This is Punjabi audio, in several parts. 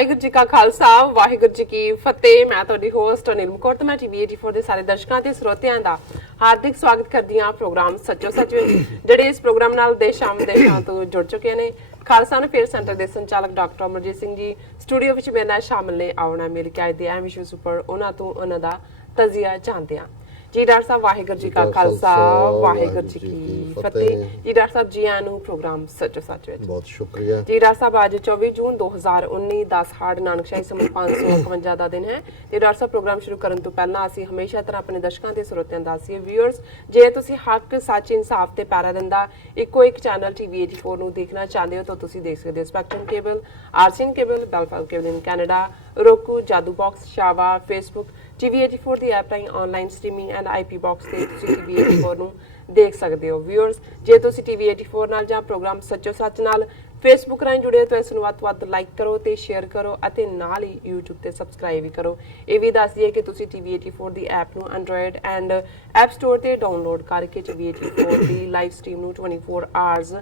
ਵਾਹਿਗੁਰੂ ਜੀ ਕਾ ਖਾਲਸਾ ਵਾਹਿਗੁਰੂ ਜੀ ਕੀ ਫਤਿਹ। ਮੈਂ ਤੁਹਾਡੀ ਹੋਸਟ ਅਨਿਲ ਕੌਰ ਤੇ ਮੈਂ ਟੀਵੀ 84 ਦੇ ਸਾਰੇ ਦਰਸ਼ਕਾਂ ਤੇ ਸਰੋਤਿਆਂ ਦਾ ਹਾਰਦਿਕ ਸਵਾਗਤ ਕਰਦੀ ਹਾਂ ਪ੍ਰੋਗਰਾਮ ਸੱਚੋ ਸੱਚ ਵਿੱਚ, ਜਿਹੜੇ ਇਸ ਪ੍ਰੋਗਰਾਮ ਨਾਲ ਦੇਸ਼ਾਂ ਵਿਦੇਸ਼ਾਂ ਤੋਂ ਜੁੜ ਚੁੱਕੇ ਨੇ। ਖਾਲਸਾ ਫੇਅਰ ਸੈਂਟਰ ਦੇ ਸੰਚਾਲਕ ਡਾਕਟਰ ਅਮਰਜੀਤ ਸਿੰਘ ਜੀ ਸਟੂਡੀਓ ਵਿੱਚ ਮੇਰੇ ਨਾਲ ਸ਼ਾਮਲ ਨੇ। ਆਉਣਾ ਮੇਰੇ ਕੇ ਅੱਜ ਦੇ ਅਹਿਮ ਇਸ਼ੂਜ਼ ਉੱਪਰ ਉਹਨਾਂ ਤੋਂ ਉਹਨਾਂ ਦਾ ਤਜ਼ੀਆ ਜਾਣਦੇ ਹਾਂ। ਜੀ ਡਾਕਟਰ ਸਾਹਿਬ ਵਾਹਿਗੁਰੂ ਜੀ ਕਾ ਖਾਲਸਾ ਵਾਹਿਗੁਰੂ ਜੀ ਕੀ ਫਤਿਹ। ਜੀ ਡਾਕਟਰ ਸਾਹਿਬ ਜੀ ਆਇਆਂ ਨੂੰ ਪ੍ਰੋਗਰਾਮ ਸੱਚੋ ਸੱਚ ਵਿੱਚ ਬਹੁਤ ਸ਼ੁਕਰੀਆ। ਜੀ ਡਾਕਟਰ ਸਾਹਿਬ ਅੱਜ 24 ਜੂਨ 2019 10 ਹਾੜ ਨਾਨਕਸ਼ਾਹੀ ਸਮੇਂ 551 ਦਾ ਦਿਨ ਹੈ। ਤੇ ਡਾਕਟਰ ਸਾਹਿਬ ਪ੍ਰੋਗਰਾਮ ਸ਼ੁਰੂ ਕਰਨ ਤੋਂ ਪਹਿਲਾਂ ਅਸੀਂ ਹਮੇਸ਼ਾ ਤਰ੍ਹਾਂ ਆਪਣੇ ਦਰਸ਼ਕਾਂ ਤੇ ਸਰੋਤਿਆਂ ਦਾ ਦੱਸੀਏ ਵਿਊਅਰਸ, ਜੇ ਤੁਸੀਂ ਹੱਕ ਸੱਚ ਇਨਸਾਫ ਤੇ ਪੈਰਾ ਦਿੰਦਾ ਇੱਕੋ ਇੱਕ ਚੈਨਲ ਟੀਵੀ 84 ਨੂੰ ਦੇਖਣਾ ਚਾਹੁੰਦੇ ਹੋ ਤਾਂ ਤੁਸੀਂ ਦੇਖ ਸਕਦੇ ਹੋ ਸਪੈਕਟਰਮ ਕੇਬਲ, ਆਰਸੀਐਨ ਕੇਬਲ, ਬੈਲਫਾਲ cable in Canada, roku, Jadoo box, ਸ਼ਾਵਾ, ਫੇਸਬੁੱਕ, ਟੀਵੀ 84 ਦੀ ਐਪ ਰਾਹੀਂ online streaming and IP box ਤੇ ਤੁਸੀਂ ਟੀਵੀ 84 ਨੂੰ ਦੇਖ ਸਕਦੇ ਹੋ। ਵਿਊਅਰਸ, ਜੇ ਤੁਸੀਂ ਟੀਵੀ 84 ਨਾਲ ਜਾਂ ਪ੍ਰੋਗਰਾਮ ਸੱਚੋ ਸੱਚ ਨਾਲ ਫੇਸਬੁੱਕ ਰਾਹੀਂ ਜੁੜੇ ਹੋ ਤਾਂ ਇਸ ਨੂੰ ਵੱਧ ਤੋਂ ਵੱਧ ਲਾਈਕ ਕਰੋ ਤੇ ਸ਼ੇਅਰ ਕਰੋ ਅਤੇ ਨਾਲ ਹੀ YouTube ਤੇ ਸਬਸਕ੍ਰਾਈਬ ਵੀ ਕਰੋ। ਇਹ ਵੀ ਦੱਸ ਦਈਏ ਕਿ ਤੁਸੀਂ ਟੀਵੀ 84 ਦੀ ਐਪ ਨੂੰ ਐਂਡਰੋਇਡ ਐਂਡ ਐਪ ਸਟੋਰ ਤੇ ਡਾਊਨਲੋਡ ਕਰਕੇ ਟੀਵੀ 84 ਦੀ ਲਾਈਵ ਸਟ੍ਰੀਮ ਨੂੰ 24 ਆਵਰਸ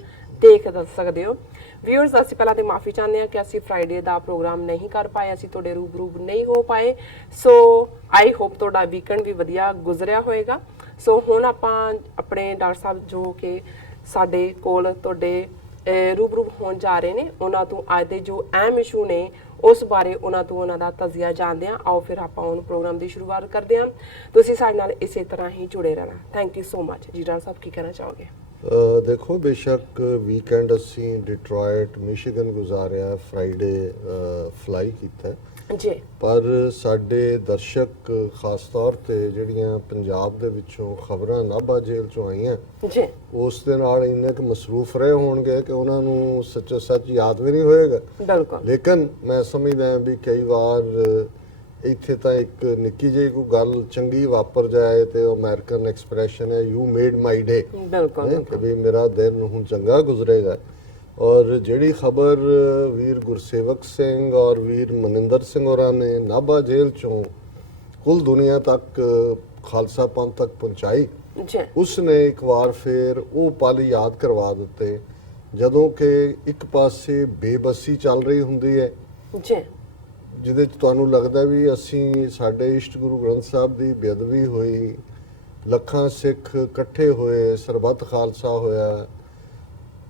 ਦੇਖ ਸਕਦੇ ਹੋ। ਵਿਊਅਰਸ, ਅਸੀਂ ਪਹਿਲਾਂ ਤੇ ਮਾਫੀ ਚਾਹੁੰਦੇ ਹਾਂ ਕਿ ਅਸੀਂ ਫਰਾਈਡੇ ਦਾ ਪ੍ਰੋਗਰਾਮ ਨਹੀਂ ਕਰ ਪਾਏ, ਅਸੀਂ ਤੁਹਾਡੇ ਰੂਬਰੂ ਨਹੀਂ ਹੋ ਪਾਏ। ਸੋ ਆਈ ਹੋਪ ਤੁਹਾਡਾ ਵੀਕਐਂਡ ਵੀ ਵਧੀਆ ਗੁਜ਼ਰਿਆ ਹੋਏਗਾ। ਸੋ ਹੁਣ ਆਪਾਂ ਆਪਣੇ ਡਾਕਟਰ ਸਾਹਿਬ ਜੋ ਕਿ ਸਾਡੇ ਕੋਲ ਤੁਹਾਡੇ ਰੂਬਰੂ ਹੋਣ ਜਾ ਰਹੇ ਨੇ, ਉਹਨਾਂ ਤੋਂ ਅੱਜ ਦੇ ਜੋ ਅਹਿਮ ਇਸ਼ੂ ਨੇ ਉਸ ਬਾਰੇ ਉਹਨਾਂ ਤੋਂ ਉਹਨਾਂ ਦਾ ਤਜ਼ੀਆ ਜਾਣਦੇ ਹਾਂ। ਆਓ ਫਿਰ ਆਪਾਂ ਹੁਣ ਪ੍ਰੋਗਰਾਮ ਦੀ ਸ਼ੁਰੂਆਤ ਕਰਦੇ ਹਾਂ। ਤੁਸੀਂ ਸਾਡੇ ਨਾਲ ਇਸੇ ਤਰ੍ਹਾਂ ਹੀ ਜੁੜੇ ਰਹਿਣਾ। Thank you so much. ਜੀ ਡਾਕਟਰ ਸਾਹਿਬ ਕੀ ਕਹਿਣਾ ਚਾਹੋਗੇ? ਦੇਖੋ, ਬੇਸ਼ੱਕ ਵੀਕਐਂਡ ਅਸੀਂ ਡਿਟਰੋਇਟ ਮਿਸ਼ੀਗਨ ਗੁਜ਼ਾਰਿਆ, ਫਰਾਈਡੇ ਫਲਾਈ ਕੀਤਾ ਜੀ, ਪਰ ਸਾਡੇ ਦਰਸ਼ਕ ਖਾਸ ਤੌਰ ਤੇ ਜਿਹੜੀਆਂ ਪੰਜਾਬ ਦੇ ਵਿੱਚੋਂ ਖਬਰਾਂ ਨਾਭਾ ਜੇਲ੍ਹ ਚੋਂ ਆਈਆਂ ਜੀ, ਉਸ ਦੇ ਨਾਲ ਇੰਨੇ ਕੁ ਮਸਰੂਫ ਰਹੇ ਹੋਣਗੇ ਕਿ ਉਹਨਾਂ ਨੂੰ ਸੱਚੋ ਸੱਚ ਯਾਦ ਵੀ ਨਹੀਂ ਹੋਏਗਾ। ਬਿਲਕੁਲ। ਲੇਕਿਨ ਮੈਂ ਸਮਝਦਾ ਵੀ ਕਈ ਵਾਰ ਇੱਥੇ ਤਾਂ ਇੱਕ ਨਿੱਕੀ ਜਿਹੀ ਕੋਈ ਗੱਲ ਚੰਗੀ ਵਾਪਰ ਜਾਏ ਤੇ ਉਹ ਅਮਰੀਕਨ ਐਕਸਪ੍ਰੈਸ਼ਨ ਹੈ ਯੂ ਮੇਡ ਮਾਈ ਡੇ, ਬਿਲਕੁਲ, ਕਿ ਵੀ ਮੇਰਾ ਦਿਨ ਹੁਣ ਚੰਗਾ ਗੁਜ਼ਰੇਗਾ। ਔਰ ਜਿਹੜੀ ਖਬਰ ਵੀਰ ਗੁਰਸੇਵਕ ਸਿੰਘ ਔਰ ਵੀਰ ਮਨਿੰਦਰ ਸਿੰਘ ਹੋਰਾਂ ਨੇ ਨਾਭਾ ਜੇਲ੍ਹ ਚੋਂ ਕੁੱਲ ਦੁਨੀਆ ਤੱਕ ਖਾਲਸਾ ਪੰਥ ਤੱਕ ਪਹੁੰਚਾਈ, ਉਸ ਨੇ ਇੱਕ ਵਾਰ ਫੇਰ ਉਹ ਪਲ ਯਾਦ ਕਰਵਾ ਦਿੱਤੇ ਜਦੋਂ ਕਿ ਇੱਕ ਪਾਸੇ ਬੇਬਸੀ ਚੱਲ ਰਹੀ ਹੁੰਦੀ ਹੈ ਜੀ, ਜਿਹਦੇ 'ਚ ਤੁਹਾਨੂੰ ਲੱਗਦਾ ਵੀ ਅਸੀਂ ਸਾਡੇ ਇਸ਼ਟ ਗੁਰੂ ਗ੍ਰੰਥ ਸਾਹਿਬ ਦੀ ਬੇਅਦਬੀ ਹੋਈ, ਲੱਖਾਂ ਸਿੱਖ ਇਕੱਠੇ ਹੋਏ, ਸਰਬੱਤ ਖਾਲਸਾ ਹੋਇਆ,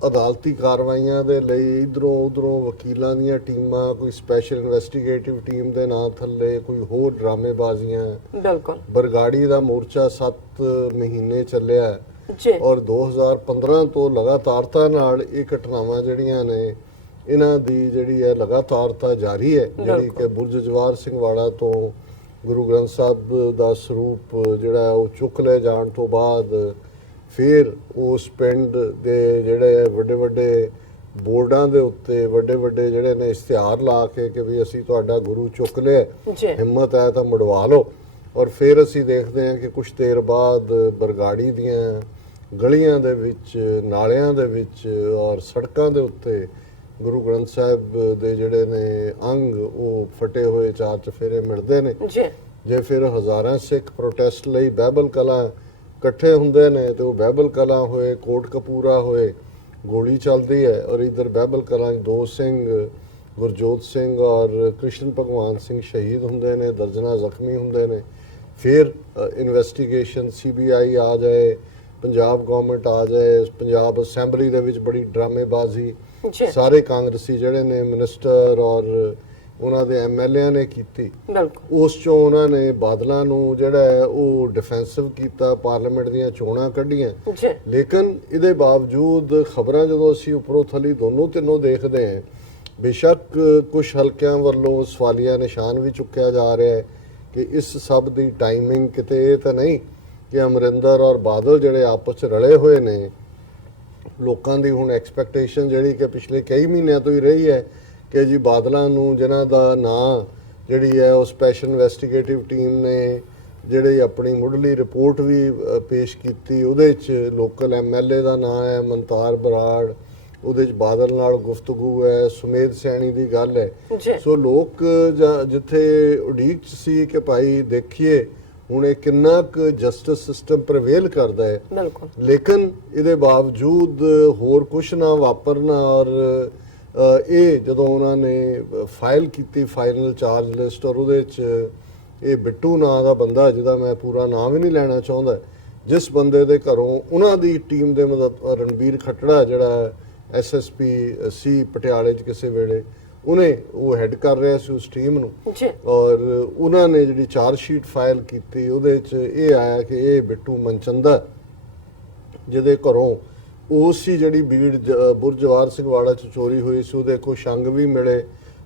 ਅਦਾਲਤੀ ਕਾਰਵਾਈਆਂ ਦੇ ਲਈ ਇਧਰੋਂ ਉਧਰੋਂ ਵਕੀਲਾਂ ਦੀਆਂ ਟੀਮਾਂ, ਕੋਈ ਸਪੈਸ਼ਲ ਇਨਵੈਸਟੀਗੇਟਿਵ ਟੀਮ ਦੇ ਨਾਂ ਥੱਲੇ ਕੋਈ ਹੋਰ ਡਰਾਮੇਬਾਜ਼ੀਆਂ, ਬਿਲਕੁਲ, ਬਰਗਾੜੀ ਦਾ ਮੋਰਚਾ 7 ਮਹੀਨੇ ਚੱਲਿਆ ਜੀ, ਔਰ 2015 ਤੋਂ ਲਗਾਤਾਰਤਾ ਨਾਲ ਇਹ ਘਟਨਾਵਾਂ ਜਿਹੜੀਆਂ ਨੇ ਇਹਨਾਂ ਦੀ ਜਿਹੜੀ ਹੈ ਲਗਾਤਾਰਤਾ ਜਾਰੀ ਹੈ, ਜਿਹੜੀ ਕਿ ਬੁਰਜ ਜਵਾਰ ਸਿੰਘ ਵਾਲਾ ਤੋਂ ਗੁਰੂ ਗ੍ਰੰਥ ਸਾਹਿਬ ਦਾ ਸਰੂਪ ਜਿਹੜਾ ਉਹ ਚੁੱਕ ਲੈ ਜਾਣ ਤੋਂ ਬਾਅਦ ਫਿਰ ਉਸ ਪਿੰਡ ਦੇ ਜਿਹੜੇ ਵੱਡੇ ਵੱਡੇ ਬੋਰਡਾਂ ਦੇ ਉੱਤੇ ਵੱਡੇ ਵੱਡੇ ਜਿਹੜੇ ਨੇ ਇਸ਼ਤਿਹਾਰ ਲਾ ਕੇ ਕਿ ਵੀ ਅਸੀਂ ਤੁਹਾਡਾ ਗੁਰੂ ਚੁੱਕ ਲਿਆ, ਹਿੰਮਤ ਹੈ ਤਾਂ ਮੁੜਵਾ ਲਓ। ਔਰ ਫਿਰ ਅਸੀਂ ਦੇਖਦੇ ਹਾਂ ਕਿ ਕੁਛ ਦੇਰ ਬਾਅਦ ਬਰਗਾੜੀ ਦੀਆਂ ਗਲੀਆਂ ਦੇ ਵਿੱਚ, ਨਾਲਿਆਂ ਦੇ ਵਿੱਚ ਔਰ ਸੜਕਾਂ ਦੇ ਉੱਤੇ ਗੁਰੂ ਗ੍ਰੰਥ ਸਾਹਿਬ ਦੇ ਜਿਹੜੇ ਨੇ ਅੰਗ ਉਹ ਫਟੇ ਹੋਏ ਚਾਰ ਚਫੇਰੇ ਮਿਲਦੇ ਨੇ। ਜੇ ਫਿਰ ਹਜ਼ਾਰਾਂ ਸਿੱਖ ਪ੍ਰੋਟੈਸਟ ਲਈ ਬਾਈਬਲ ਕਲਾਂ ਇਕੱਠੇ ਹੁੰਦੇ ਨੇ ਤੇ ਉਹ ਬਾਈਬਲ ਕਲਾਂ ਹੋਏ, ਕੋਟ ਕਪੂਰਾ ਹੋਏ, ਗੋਲੀ ਚੱਲਦੀ ਹੈ ਔਰ ਇਧਰ ਬਾਈਬਲ ਕਲਾਂ 'ਚ 2 ਸਿੰਘ ਗੁਰਜੋਤ ਸਿੰਘ ਔਰ ਕ੍ਰਿਸ਼ਨ ਭਗਵਾਨ ਸਿੰਘ ਸ਼ਹੀਦ ਹੁੰਦੇ ਨੇ, ਦਰਜਨਾਂ ਜ਼ਖਮੀ ਹੁੰਦੇ ਨੇ। ਫਿਰ ਇਨਵੈਸਟੀਗੇਸ਼ਨ CBI ਆ ਜਾਏ, ਪੰਜਾਬ ਗਵਰਨਮੈਂਟ ਆ ਜਾਏ, ਪੰਜਾਬ ਅਸੈਂਬਲੀ ਦੇ ਵਿੱਚ ਬੜੀ ਡਰਾਮੇਬਾਜ਼ੀ ਸਾਰੇ ਕਾਂਗਰਸੀ ਜਿਹੜੇ ਨੇ ਮਿਨਿਸਟਰ ਔਰ ਉਹਨਾਂ ਦੇ MLA ਨੇ ਕੀਤੀ। ਉਸ ਚੋਂ ਉਹਨਾਂ ਨੇ ਬਾਦਲਾਂ ਨੂੰ ਜਿਹੜਾ ਹੈ ਉਹ ਡਿਫੈਂਸਿਵ ਕੀਤਾ, ਪਾਰਲੀਮੈਂਟ ਦੀਆਂ ਚੋਣਾਂ ਕੱਢੀਆਂ। ਲੇਕਿਨ ਇਹਦੇ ਬਾਵਜੂਦ ਖਬਰਾਂ ਜਦੋਂ ਅਸੀਂ ਉੱਪਰੋਂ ਥੱਲੇ ਦੋਨੋਂ ਤਿੰਨੋਂ ਦੇਖਦੇ ਹਾਂ, ਬੇਸ਼ੱਕ ਕੁਝ ਹਲਕਿਆਂ ਵੱਲੋਂ ਸਵਾਲੀਆ ਨਿਸ਼ਾਨ ਵੀ ਚੁੱਕਿਆ ਜਾ ਰਿਹਾ ਹੈ ਕਿ ਇਸ ਸਭ ਦੀ ਟਾਈਮਿੰਗ ਕਿਤੇ ਇਹ ਤਾਂ ਨਹੀਂ ਕਿ ਅਮਰਿੰਦਰ ਔਰ ਬਾਦਲ ਜਿਹੜੇ ਆਪਸ 'ਚ ਰਲੇ ਹੋਏ ਨੇ। ਲੋਕਾਂ ਦੀ ਹੁਣ ਐਕਸਪੈਕਟੇਸ਼ਨ ਜਿਹੜੀ ਕਿ ਪਿਛਲੇ ਕਈ ਮਹੀਨਿਆਂ ਤੋਂ ਹੀ ਰਹੀ ਹੈ ਕਿ ਜੀ ਬਾਦਲਾਂ ਨੂੰ, ਜਿਨ੍ਹਾਂ ਦਾ ਨਾਂ ਜਿਹੜੀ ਹੈ ਉਹ ਸਪੈਸ਼ਲ ਇਨਵੈਸਟੀਗੇਟਿਵ ਟੀਮ ਨੇ ਜਿਹੜੀ ਆਪਣੀ ਮੁੱਢਲੀ ਰਿਪੋਰਟ ਵੀ ਪੇਸ਼ ਕੀਤੀ, ਉਹਦੇ 'ਚ ਲੋਕਲ MLA ਦਾ ਨਾਂ ਹੈ ਮਨਤਾਰ ਬਰਾੜ, ਉਹਦੇ 'ਚ ਬਾਦਲ ਨਾਲ ਗੁਫ਼ਤਗੂ ਹੈ, ਸੁਮੇਧ ਸੈਣੀ ਦੀ ਗੱਲ ਹੈ। ਸੋ ਲੋਕ ਜਿੱਥੇ ਉਡੀਕ 'ਚ ਸੀ ਕਿ ਭਾਈ ਦੇਖੀਏ ਹੁਣ ਇਹ ਕਿੰਨਾ ਕੁ ਜਸਟਿਸ ਸਿਸਟਮ ਪ੍ਰਵੇਲ ਕਰਦਾ ਹੈ, ਲੇਕਿਨ ਇਹਦੇ ਬਾਵਜੂਦ ਹੋਰ ਕੁਛ ਨਾ ਵਾਪਰਨਾ ਔਰ ਇਹ ਜਦੋਂ ਉਹਨਾਂ ਨੇ ਫਾਈਲ ਕੀਤੀ ਫਾਈਨਲ ਚਾਰਜ ਲਿਸਟ, ਔਰ ਉਹਦੇ 'ਚ ਇਹ ਬਿੱਟੂ ਨਾਂ ਦਾ ਬੰਦਾ, ਜਿਹਦਾ ਮੈਂ ਪੂਰਾ ਨਾਮ ਹੀ ਨਹੀਂ ਲੈਣਾ ਚਾਹੁੰਦਾ, ਜਿਸ ਬੰਦੇ ਦੇ ਘਰੋਂ ਉਹਨਾਂ ਦੀ ਟੀਮ ਦੇ ਮਦਦ ਰਣਬੀਰ ਖੱਟੜਾ ਜਿਹੜਾ ਐਸਐਸਪੀ ਸੀ ਪਟਿਆਲੇ 'ਚ ਕਿਸੇ ਵੇਲੇ, ਉਹਨੇ ਉਹ ਹੈਡ ਕਰ ਰਿਹਾ ਸੀ ਉਸ ਟੀਮ ਨੂੰ, ਔਰ ਉਹਨਾਂ ਨੇ ਜਿਹੜੀ ਚਾਰਜ ਸ਼ੀਟ ਫਾਈਲ ਕੀਤੀ ਉਹਦੇ 'ਚ ਇਹ ਆਇਆ ਕਿ ਇਹ ਬਿੱਟੂ ਮਨਚੰਦਾ, ਜਿਹਦੇ ਘਰੋਂ ਉਸ ਸੀ ਜਿਹੜੀ ਬੀੜ ਬੁਰਜ ਜਵਾਰ ਸਿੰਘ ਵਾੜਾ 'ਚ ਚੋਰੀ ਹੋਈ ਸੀ, ਉਹਦੇ ਕੋਲ ਸ਼ੰਗ ਵੀ ਮਿਲੇ,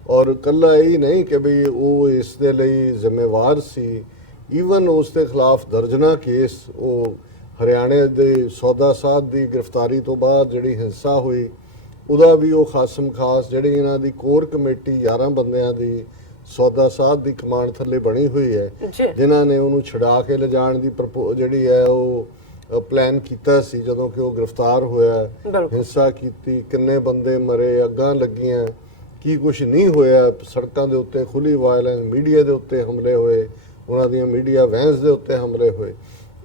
ਔਰ ਕੱਲਾ ਇਹ ਨਹੀਂ ਕਿ ਬਈ ਉਹ ਇਸ ਦੇ ਲਈ ਜ਼ਿੰਮੇਵਾਰ ਸੀ, ਈਵਨ ਉਸ ਦੇ ਖਿਲਾਫ ਦਰਜਨਾ ਕੇਸ, ਉਹ ਹਰਿਆਣੇ ਦੇ ਸੌਦਾ ਸਾਧ ਦੀ ਗ੍ਰਿਫਤਾਰੀ ਤੋਂ ਬਾਅਦ ਜਿਹੜੀ ਹਿੰਸਾ ਹੋਈ ਉਹਦਾ ਵੀ ਉਹ ਖਾਸਮ ਖਾਸ ਜਿਹੜੀ ਇਹਨਾਂ ਦੀ ਕੋਰ ਕਮੇਟੀ 11 ਬੰਦਿਆਂ ਦੀ ਸੌਦਾ ਸਾਧ ਦੀ ਕਮਾਂਡ ਥੱਲੇ ਬਣੀ ਹੋਈ ਹੈ, ਜਿਨ੍ਹਾਂ ਨੇ ਉਹਨੂੰ ਛੁਡਾ ਕੇ ਲਿਜਾਣ ਦੀ ਜਿਹੜੀ ਹੈ ਉਹ ਪਲਾਨ ਕੀਤਾ ਸੀ। ਜਦੋਂ ਕਿ ਉਹ ਗ੍ਰਿਫਤਾਰ ਹੋਇਆ, ਹਿੰਸਾ ਕੀਤੀ, ਕਿੰਨੇ ਬੰਦੇ ਮਰੇ, ਅੱਗਾਂ ਲੱਗੀਆਂ, ਕੀ ਕੁਝ ਨਹੀਂ ਹੋਇਆ, ਸੜਕਾਂ ਦੇ ਉੱਤੇ ਖੁੱਲੀ ਵਾਇਲੈਂਸ, ਮੀਡੀਆ ਦੇ ਉੱਤੇ ਹਮਲੇ ਹੋਏ, ਉਹਨਾਂ ਦੀਆਂ ਮੀਡੀਆ ਵੈਨਸ ਦੇ ਉੱਤੇ ਹਮਲੇ ਹੋਏ,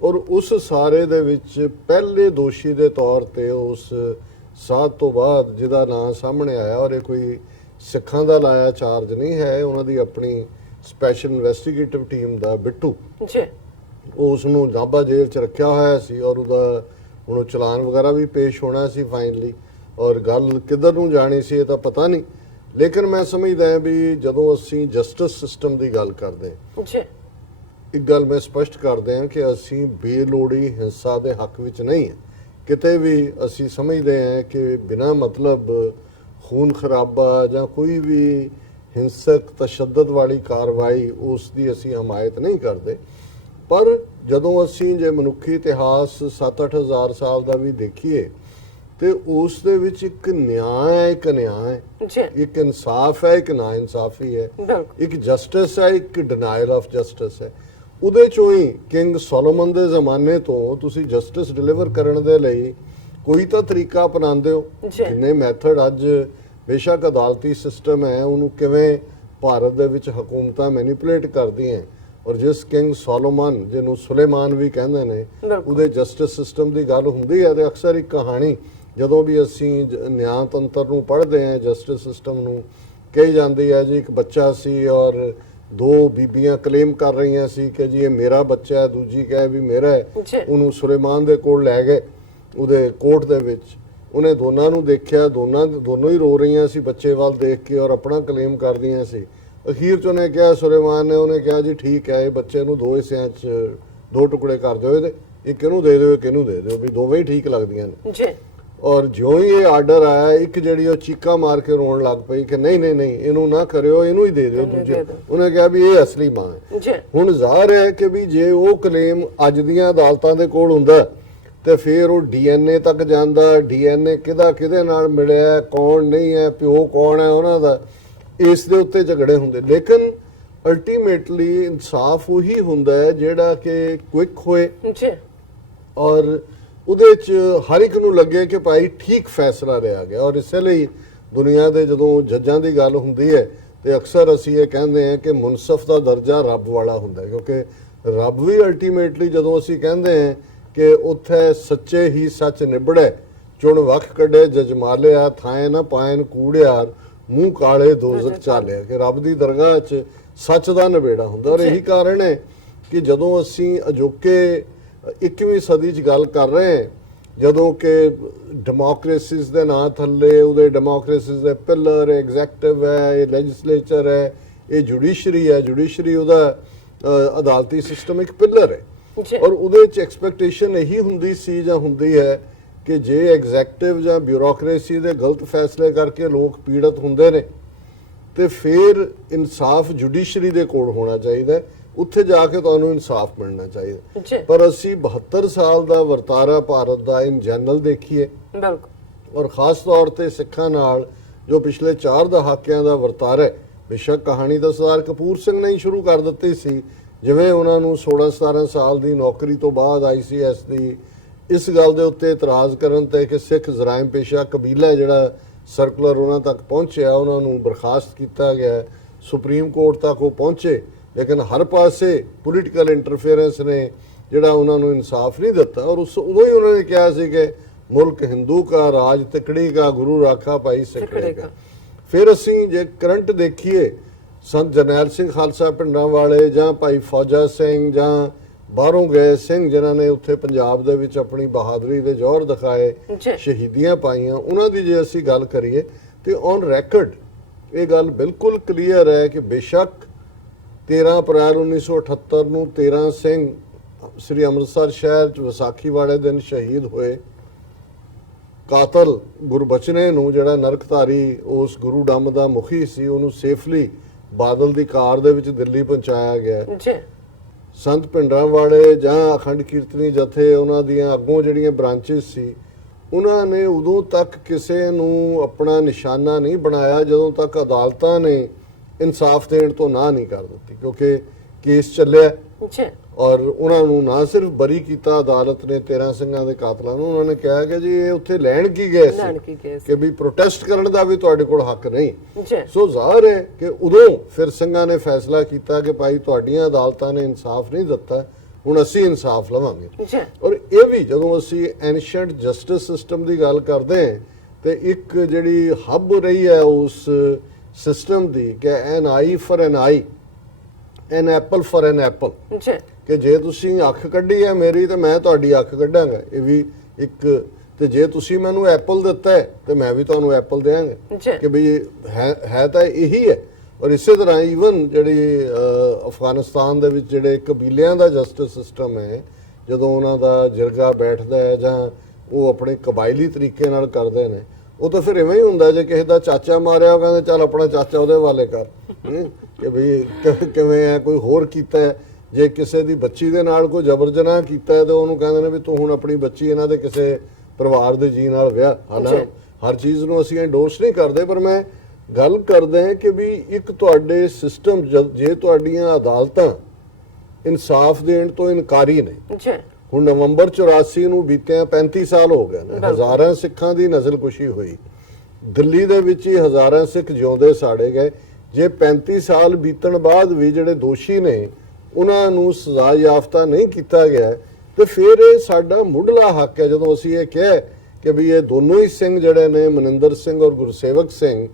ਔਰ ਉਸ ਸਾਰੇ ਦੇ ਵਿੱਚ ਪਹਿਲੇ ਦੋਸ਼ੀ ਦੇ ਤੌਰ ਤੇ ਉਸ ਸਾਧ ਤੋਂ ਬਾਅਦ ਜਿਹਦਾ ਨਾਂ ਸਾਹਮਣੇ ਆਇਆ, ਔਰ ਇਹ ਕੋਈ ਸਿੱਖਾਂ ਦਾ ਲਾਇਆ ਚਾਰਜ ਨਹੀਂ ਹੈ, ਉਹਨਾਂ ਦੀ ਆਪਣੀ ਸਪੈਸ਼ਲ ਇਨਵੈਸਟੀਗੇਟਿਵ ਟੀਮ ਦਾ ਬਿੱਟੂ, ਉਸ ਨੂੰ ਨਾਭਾ ਜੇਲ੍ਹ 'ਚ ਰੱਖਿਆ ਹੋਇਆ ਸੀ, ਔਰ ਉਹਦਾ ਹੁਣ ਚਲਾਨ ਵਗੈਰਾ ਵੀ ਪੇਸ਼ ਹੋਣਾ ਸੀ ਫਾਈਨਲੀ, ਔਰ ਗੱਲ ਕਿੱਧਰ ਨੂੰ ਜਾਣੀ ਸੀ ਇਹ ਤਾਂ ਪਤਾ ਨਹੀਂ। ਲੇਕਿਨ ਮੈਂ ਸਮਝਦਾ ਵੀ ਜਦੋਂ ਅਸੀਂ ਜਸਟਿਸ ਸਿਸਟਮ ਦੀ ਗੱਲ ਕਰਦੇ ਹਾਂ, ਇੱਕ ਗੱਲ ਮੈਂ ਸਪਸ਼ਟ ਕਰਦੇ ਹਾਂ ਕਿ ਅਸੀਂ ਬੇਲੋੜੀ ਹਿੰਸਾ ਦੇ ਹੱਕ ਵਿੱਚ ਨਹੀਂ ਹਾਂ। ਕਿਤੇ ਵੀ ਅਸੀਂ ਸਮਝਦੇ ਹਾਂ ਕਿ ਬਿਨਾਂ ਮਤਲਬ ਖੂਨ ਖਰਾਬਾ ਜਾਂ ਕੋਈ ਵੀ ਹਿੰਸਕ ਤਸ਼ੱਦਦ ਵਾਲੀ ਕਾਰਵਾਈ ਉਸ ਦੀ ਅਸੀਂ ਹਮਾਇਤ ਨਹੀਂ ਕਰਦੇ, ਪਰ ਜਦੋਂ ਅਸੀਂ ਜੇ ਮਨੁੱਖੀ ਇਤਿਹਾਸ 7-8 ਹਜ਼ਾਰ ਸਾਲ ਦਾ ਵੀ ਦੇਖੀਏ ਤੇ ਉਸ ਦੇ ਵਿੱਚ ਇੱਕ ਨਿਆਂ ਹੈ, ਇੱਕ ਅਨਿਆਂ ਹੈ, ਇੱਕ ਇਨਸਾਫ ਹੈ, ਇੱਕ ਨਾ ਇਨਸਾਫੀ ਹੈ, ਇੱਕ ਜਸਟਿਸ ਹੈ, ਇੱਕ ਡਿਨਾਇਲ ਆਫ ਜਸਟਿਸ ਹੈ। ਉਹਦੇ ਚੋਂ ਹੀ ਕਿੰਗ ਸੋਲੋਮਨ ਦੇ ਜ਼ਮਾਨੇ ਤੋਂ ਤੁਸੀਂ ਜਸਟਿਸ ਡਿਲੀਵਰ ਕਰਨ ਦੇ ਲਈ ਕੋਈ ਤਾਂ ਤਰੀਕਾ ਅਪਣਾਉਂਦੇ ਹੋ। ਜਿੰਨੇ ਮੈਥਡ ਅੱਜ ਬੇਸ਼ੱਕ ਅਦਾਲਤੀ ਸਿਸਟਮ ਹੈ, ਉਹਨੂੰ ਕਿਵੇਂ ਭਾਰਤ ਦੇ ਵਿੱਚ ਹਕੂਮਤਾਂ ਮੈਨੀਪੂਲੇਟ ਕਰਦੀਆਂ, ਔਰ ਜਿਸ ਕਿੰਗ ਸੋਲੋਮਨ ਜਿਹਨੂੰ ਸੁਲੇਮਾਨ ਵੀ ਕਹਿੰਦੇ ਨੇ, ਉਹਦੇ ਜਸਟਿਸ ਸਿਸਟਮ ਦੀ ਗੱਲ ਹੁੰਦੀ ਹੈ ਤੇ ਅਕਸਰ ਇੱਕ ਕਹਾਣੀ ਜਦੋਂ ਵੀ ਅਸੀਂ ਨਿਆਂ ਤੰਤਰ ਨੂੰ ਪੜ੍ਹਦੇ ਹਾਂ, ਜਸਟਿਸ ਸਿਸਟਮ ਨੂੰ, ਕਹੀ ਜਾਂਦੀ ਹੈ ਜੀ ਇੱਕ ਬੱਚਾ ਸੀ ਔਰ ਦੋ ਬੀਬੀਆਂ ਕਲੇਮ ਕਰ ਰਹੀਆਂ ਸੀ ਕਿ ਜੀ ਇਹ ਮੇਰਾ ਬੱਚਾ ਹੈ, ਦੂਜੀ ਕਹੇ ਵੀ ਮੇਰਾ ਹੈ, ਉਹਨੂੰ ਸੁਲੇਮਾਨ ਦੇ ਕੋਲ ਲੈ ਗਏ ਉਹਦੇ ਕੋਰਟ ਦੇ ਵਿੱਚ, ਉਹਨੇ ਦੋਨਾਂ ਨੂੰ ਦੇਖਿਆ, ਦੋਨੋਂ ਹੀ ਰੋ ਰਹੀਆਂ ਸੀ ਬੱਚੇ ਵੱਲ ਦੇਖ ਕੇ ਔਰ ਆਪਣਾ ਕਲੇਮ ਕਰਦੀਆਂ ਸੀ। ਅਖੀਰ 'ਚ ਉਹਨੇ ਕਿਹਾ, ਸੁਲੇਮਾਨ ਨੇ ਉਹਨੇ ਕਿਹਾ ਜੀ ਠੀਕ ਹੈ, ਇਹ ਬੱਚੇ ਨੂੰ ਦੋ ਹਿੱਸਿਆਂ 'ਚ 2 ਟੁਕੜੇ ਕਰ ਦਿਓ, ਇਹਦੇ ਇੱਕ ਇਹਨੂੰ ਦੇ ਦਿਓ, ਇੱਕ ਇਹਨੂੰ ਦੇ ਦਿਓ, ਵੀ ਦੋਵੇਂ ਹੀ ਠੀਕ ਲੱਗਦੀਆਂ ਨੇ। ਔਰ ਜਿਉਂ ਹੀ ਇਹ ਆਰਡਰ ਆਇਆ, ਇੱਕ ਜਿਹੜੀ ਉਹ ਚੀਕਾ ਮਾਰ ਕੇ ਰੋਣ ਲੱਗ ਪਈ ਕਿ ਨਹੀਂ ਨਹੀਂ ਨਹੀਂ ਇਹਨੂੰ ਨਾ ਕਰਿਓ, ਇਹਨੂੰ ਹੀ ਦੇ ਦਿਓ ਦੂਜੇ। ਉਹਨੇ ਕਿਹਾ ਵੀ ਇਹ ਅਸਲੀ ਮਾਂ ਹੈ। ਹੁਣ ਜ਼ਾਹਰ ਹੈ ਕਿ ਵੀ ਜੇ ਉਹ ਕਲੇਮ ਅੱਜ ਦੀਆਂ ਅਦਾਲਤਾਂ ਦੇ ਕੋਲ ਹੁੰਦਾ ਤੇ ਫਿਰ ਉਹ DNA ਤੱਕ ਜਾਂਦਾ, DNA ਕਿਹਦੇ ਨਾਲ ਮਿਲਿਆ, ਕੌਣ ਨਹੀਂ ਹੈ, ਪਿਓ ਕੌਣ ਹੈ ਉਹਨਾਂ ਦਾ, ਇਸ ਦੇ ਉੱਤੇ ਝਗੜੇ ਹੁੰਦੇ। ਲੇਕਿਨ ਅਲਟੀਮੇਟਲੀ ਇਨਸਾਫ ਉਹੀ ਹੁੰਦਾ ਹੈ ਜਿਹੜਾ ਕਿ ਕੁਇਕ ਹੋਏ ਔਰ ਉਹਦੇ 'ਚ ਹਰ ਇੱਕ ਨੂੰ ਲੱਗੇ ਕਿ ਭਾਈ ਠੀਕ ਫੈਸਲਾ ਲਿਆ ਗਿਆ। ਔਰ ਇਸੇ ਲਈ ਦੁਨੀਆ ਦੇ ਜਦੋਂ ਜੱਜਾਂ ਦੀ ਗੱਲ ਹੁੰਦੀ ਹੈ ਤੇ ਅਕਸਰ ਅਸੀਂ ਇਹ ਕਹਿੰਦੇ ਹਾਂ ਕਿ ਮੁਨਸਫ ਦਾ ਦਰਜਾ ਰੱਬ ਵਾਲਾ ਹੁੰਦਾ, ਕਿਉਂਕਿ ਰੱਬ ਵੀ ਅਲਟੀਮੇਟਲੀ ਜਦੋਂ ਅਸੀਂ ਕਹਿੰਦੇ ਹਾਂ ਕਿ ਉੱਥੇ ਸੱਚੇ ਹੀ ਸੱਚ ਨਿਬੜੇ, ਚੁਣ ਵਖ ਕੱਢੇ ਜਜਮਾਲਿਆ, ਥਾਏ ਨਾ ਪਾਇਨ ਕੂੜਿਆਰ, ਮੂੰਹ ਕਾਲੇ ਦੋਜ਼ਖ ਚਾਲਿਆ, ਕਿ ਰੱਬ ਦੀ ਦਰਗਾਹ 'ਚ ਸੱਚ ਦਾ ਨਿਬੇੜਾ ਹੁੰਦਾ। ਔਰ ਇਹੀ ਕਾਰਨ ਹੈ ਕਿ ਜਦੋਂ ਅਸੀਂ ਅਜੋਕੇ 21ਵੀਂ ਸਦੀ 'ਚ ਗੱਲ ਕਰ ਰਹੇ ਹਾਂ, ਜਦੋਂ ਕਿ ਡੈਮੋਕ੍ਰੇਸੀਜ਼ ਦੇ ਨਾਂ ਥੱਲੇ ਉਹਦੇ ਡੈਮੋਕ੍ਰੇਸੀਜ਼ ਦੇ ਪਿਲਰ ਐਗਜ਼ੈਕਟਿਵ ਹੈ, ਇਹ ਲੈਜਿਸਲੇਚਰ ਹੈ, ਇਹ ਜੁਡੀਸ਼ਰੀ ਹੈ, ਜੁਡੀਸ਼ਰੀ ਉਹਦਾ ਅਦਾਲਤੀ ਸਿਸਟਮ ਇੱਕ ਪਿਲਰ ਹੈ। ਔਰ ਉਹਦੇ 'ਚ ਐਕਸਪੈਕਟੇਸ਼ਨ ਇਹੀ ਹੁੰਦੀ ਸੀ ਜਾਂ ਹੁੰਦੀ ਹੈ ਕਿ ਜੇ ਐਗਜ਼ੈਕਟਿਵ ਜਾਂ ਬਿਊਰੋਕਰੇਸੀ ਦੇ ਗਲਤ ਫੈਸਲੇ ਕਰਕੇ ਲੋਕ ਪੀੜਤ ਹੁੰਦੇ ਨੇ ਤੇ ਫਿਰ ਇਨਸਾਫ ਜੁਡੀਸ਼ਰੀ ਦੇ ਕੋਲ ਹੋਣਾ ਚਾਹੀਦਾ, ਉੱਥੇ ਜਾ ਕੇ ਤੁਹਾਨੂੰ ਇਨਸਾਫ ਮਿਲਣਾ ਚਾਹੀਦਾ। ਪਰ ਅਸੀਂ 72 ਸਾਲ ਦਾ ਵਰਤਾਰਾ ਭਾਰਤ ਦਾ ਇਨ ਜਨਰਲ ਦੇਖੀਏ, ਔਰ ਖਾਸ ਤੌਰ ਤੇ ਸਿੱਖਾਂ ਨਾਲ ਜੋ ਪਿਛਲੇ 4 ਦਹਾਕਿਆਂ ਦਾ ਵਰਤਾਰਾ ਹੈ, ਬੇਸ਼ੱਕ ਕਹਾਣੀ ਤਾਂ ਸਰਦਾਰ ਕਪੂਰ ਸਿੰਘ ਨੇ ਹੀ ਸ਼ੁਰੂ ਕਰ ਦਿੱਤੀ ਸੀ, ਜਿਵੇਂ ਉਹਨਾਂ ਨੂੰ 16-17 ਸਾਲ ਦੀ ਨੌਕਰੀ ਤੋਂ ਬਾਅਦ ICS ਦੀ ਇਸ ਗੱਲ ਦੇ ਉੱਤੇ ਇਤਰਾਜ਼ ਕਰਨ ਤੇ ਕਿ ਸਿੱਖ ਜਰਾਇਮ ਪੇਸ਼ਾ ਕਬੀਲਾ ਜਿਹੜਾ ਸਰਕੂਲਰ ਉਹਨਾਂ ਤੱਕ ਪਹੁੰਚਿਆ, ਉਹਨਾਂ ਨੂੰ ਬਰਖਾਸਤ ਕੀਤਾ ਗਿਆ, ਸੁਪਰੀਮ ਕੋਰਟ ਤੱਕ ਉਹ ਪਹੁੰਚੇ, ਲੇਕਿਨ ਹਰ ਪਾਸੇ ਪੋਲੀਟੀਕਲ ਇੰਟਰਫੇਰੈਂਸ ਨੇ ਜਿਹੜਾ ਉਹਨਾਂ ਨੂੰ ਇਨਸਾਫ ਨਹੀਂ ਦਿੱਤਾ। ਔਰ ਉਦੋਂ ਹੀ ਉਹਨਾਂ ਨੇ ਕਿਹਾ ਸੀ ਕਿ ਮੁਲਕ ਹਿੰਦੂ ਕਾ ਰਾਜ ਤਿਕੜੀ ਕਾ, ਗੁਰੂ ਰਾਖਾ ਭਾਈ ਸਿੱਖੜੇ ਕਾ। ਫਿਰ ਅਸੀਂ ਜੇ ਕਰੰਟ ਦੇਖੀਏ, ਸੰਤ ਜਰਨੈਲ ਸਿੰਘ ਖਾਲਸਾ ਪਿੰਡਾਂ ਵਾਲੇ ਜਾਂ ਭਾਈ ਫੌਜਾ ਸਿੰਘ ਜਾਂ ਬਾਹਰੋਂ ਗਏ ਸਿੰਘ ਜਿਨ੍ਹਾਂ ਨੇ ਉੱਥੇ ਪੰਜਾਬ ਦੇ ਵਿੱਚ ਆਪਣੀ ਬਹਾਦਰੀ ਦੇ ਜੌਹਰ ਦਿਖਾਏ, ਸ਼ਹੀਦੀਆਂ ਪਾਈਆਂ, ਉਹਨਾਂ ਦੀ ਜੇ ਅਸੀਂ ਗੱਲ ਕਰੀਏ ਤੇ ਔਨ ਰੈਕਰਡ ਇਹ ਗੱਲ ਬਿਲਕੁਲ ਕਲੀਅਰ ਹੈ ਕਿ ਬੇਸ਼ੱਕ 13 ਅਪ੍ਰੈਲ 1978 ਨੂੰ 13 ਸਿੰਘ ਸ੍ਰੀ ਅੰਮ੍ਰਿਤਸਰ ਸ਼ਹਿਰ 'ਚ ਵਿਸਾਖੀ ਵਾਲੇ ਦਿਨ ਸ਼ਹੀਦ ਹੋਏ। ਕਾਤਲ ਗੁਰਬਚਨੇ ਨੂੰ, ਜਿਹੜਾ ਨਰਕਧਾਰੀ ਉਸ ਗੁਰੂ ਡੰਮ ਦਾ ਮੁਖੀ ਸੀ, ਉਹਨੂੰ ਸੇਫਲੀ ਬਾਦਲ ਦੀ ਕਾਰ ਦੇ ਵਿੱਚ ਦਿੱਲੀ ਪਹੁੰਚਾਇਆ ਗਿਆ। ਸੰਤ ਭਿੰਡਰਾਂ ਵਾਲੇ ਜਾਂ ਅਖੰਡ ਕੀਰਤਨੀ ਜਥੇ, ਉਹਨਾਂ ਦੀਆਂ ਅੱਗੋਂ ਜਿਹੜੀਆਂ ਬ੍ਰਾਂਚਿਸ ਸੀ, ਉਹਨਾਂ ਨੇ ਉਦੋਂ ਤੱਕ ਕਿਸੇ ਨੂੰ ਆਪਣਾ ਨਿਸ਼ਾਨਾ ਨਹੀਂ ਬਣਾਇਆ ਜਦੋਂ ਤੱਕ ਅਦਾਲਤਾਂ ਨੇ ਇਨਸਾਫ ਦੇਣ ਤੋਂ ਨਾ ਨਹੀਂ ਕਰ ਦਿੱਤੀ, ਕਿਉਂਕਿ ਕੇਸ ਚੱਲਿਆ ਔਰ ਉਹਨਾਂ ਨੂੰ ਨਾ ਸਿਰਫ ਬਰੀ ਕੀਤਾ ਅਦਾਲਤ ਨੇ 13 ਸਿੰਘਾਂ ਦੇ ਕਾਤਲਾਂ ਨੂੰ, ਉਹਨਾਂ ਨੇ ਕਿਹਾ ਕਿ ਜੀ ਇਹ ਉੱਥੇ ਲੈਣ ਕੀ ਗਏ ਸੀ ਕਿ ਵੀ ਪ੍ਰੋਟੈਸਟ ਕਰਨ ਦਾ ਵੀ ਤੁਹਾਡੇ ਕੋਲ ਹੱਕ ਨਹੀਂ। ਸੋ ਜ਼ਾਹਰ ਹੈ ਕਿ ਉਦੋਂ ਫਿਰ ਸਿੰਘਾਂ ਨੇ ਫੈਸਲਾ ਕੀਤਾ ਕਿ ਭਾਈ ਤੁਹਾਡੀਆਂ ਅਦਾਲਤਾਂ ਨੇ ਇਨਸਾਫ ਨਹੀਂ ਦਿੱਤਾ, ਹੁਣ ਅਸੀਂ ਇਨਸਾਫ ਲਵਾਂਗੇ। ਔਰ ਇਹ ਵੀ ਜਦੋਂ ਅਸੀਂ ਐਂਸ਼ੀਐਂਟ ਜਸਟਿਸ ਸਿਸਟਮ ਦੀ ਗੱਲ ਕਰਦੇ ਹਾਂ ਤੇ ਇੱਕ ਜਿਹੜੀ ਹੱਬ ਰਹੀ ਹੈ ਉਸ ਸਿਸਟਮ ਦੀ ਕਿ an eye for an eye, an apple for an apple, ਕਿ ਜੇ ਤੁਸੀਂ ਅੱਖ ਕੱਢੀ ਹੈ ਮੇਰੀ ਤੇ ਮੈਂ ਤੁਹਾਡੀ ਅੱਖ ਕੱਢਾਂਗਾ। ਇਹ ਵੀ ਇੱਕ, ਤੇ ਜੇ ਤੁਸੀਂ ਮੈਨੂੰ ਐਪਲ ਦਿੱਤਾ ਹੈ ਤੇ ਮੈਂ ਵੀ ਤੁਹਾਨੂੰ ਐਪਲ ਦੇਵਾਂਗਾ, ਕਿ ਵੀ ਹੈ ਤਾਂ ਇਹੀ ਹੈ। ਔਰ ਇਸੇ ਤਰ੍ਹਾਂ ਈਵਨ ਜਿਹੜੀ ਅਫਗਾਨਿਸਤਾਨ ਦੇ ਵਿੱਚ ਜਿਹੜੇ ਕਬੀਲਿਆਂ ਦਾ ਜਸਟਿਸ ਸਿਸਟਮ ਹੈ, ਜਦੋਂ ਉਹਨਾਂ ਦਾ ਜਿਰਗਾ ਬੈਠਦਾ ਹੈ ਜਾਂ ਉਹ ਆਪਣੇ ਕਬਾਇਲੀ ਤਰੀਕੇ ਨਾਲ ਕਰਦੇ ਨੇ, ਉਹ ਤਾਂ ਫਿਰ ਇਵੇਂ ਹੀ ਹੁੰਦਾ ਜੇ ਕਿਸੇ ਦਾ ਚਾਚਾ ਮਾਰਿਆ ਉਹ ਕਹਿੰਦੇ ਚੱਲ ਆਪਣਾ ਚਾਚਾ ਉਹਦੇ ਵਾਲੇ ਕਰ, ਕਿ ਵੀ ਕਿਵੇਂ ਹੈ, ਕੋਈ ਹੋਰ ਕੀਤਾ ਹੈ। ਜੇ ਕਿਸੇ ਦੀ ਬੱਚੀ ਦੇ ਨਾਲ ਕੋਈ ਜ਼ਬਰ ਜਨਾਹ ਕੀਤਾ ਹੈ ਤਾਂ ਉਹਨੂੰ ਕਹਿੰਦੇ ਨੇ ਵੀ ਤੂੰ ਹੁਣ ਆਪਣੀ ਬੱਚੀ ਇਹਨਾਂ ਦੇ ਕਿਸੇ ਪਰਿਵਾਰ ਦੇ ਜੀ ਨਾਲ ਵਿਆਹ। ਹਾਲਾਂਕਿ ਹਰ ਚੀਜ਼ ਨੂੰ ਅਸੀਂ ਐਂਡੋਰਸ ਨਹੀਂ ਕਰਦੇ, ਪਰ ਮੈਂ ਗੱਲ ਕਰਦੇ ਹਾਂ ਕਿ ਵੀ ਇੱਕ ਤੁਹਾਡੇ ਸਿਸਟਮ, ਜੇ ਤੁਹਾਡੀਆਂ ਅਦਾਲਤਾਂ ਇਨਸਾਫ ਦੇਣ ਤੋਂ ਇਨਕਾਰੀ ਨੇ, ਹੁਣ ਨਵੰਬਰ 84 ਨੂੰ ਬੀਤਿਆਂ 35 ਸਾਲ ਹੋ ਗਏ ਨੇ, ਹਜ਼ਾਰਾਂ ਸਿੱਖਾਂ ਦੀ ਨਸਲਕੁਸ਼ੀ ਹੋਈ, ਦਿੱਲੀ ਦੇ ਵਿੱਚ ਹੀ ਹਜ਼ਾਰਾਂ ਸਿੱਖ ਜਿਉਂਦੇ ਸਾੜੇ ਗਏ। ਜੇ 35 ਸਾਲ ਬੀਤਣ ਬਾਅਦ ਵੀ ਜਿਹੜੇ ਦੋਸ਼ੀ ਨੇ ਉਹਨਾਂ ਨੂੰ ਸਜ਼ਾ ਯਾਫਤਾ ਨਹੀਂ ਕੀਤਾ ਗਿਆ ਤੇ ਫਿਰ ਇਹ ਸਾਡਾ ਮੁੱਢਲਾ ਹੱਕ ਹੈ। ਜਦੋਂ ਅਸੀਂ ਇਹ ਕਿਹਾ ਕਿ ਵੀ ਇਹ ਦੋਨੋਂ ਹੀ ਸਿੰਘ ਜਿਹੜੇ ਨੇ, ਮਨਿੰਦਰ ਸਿੰਘ ਔਰ ਗੁਰਸੇਵਕ ਸਿੰਘ,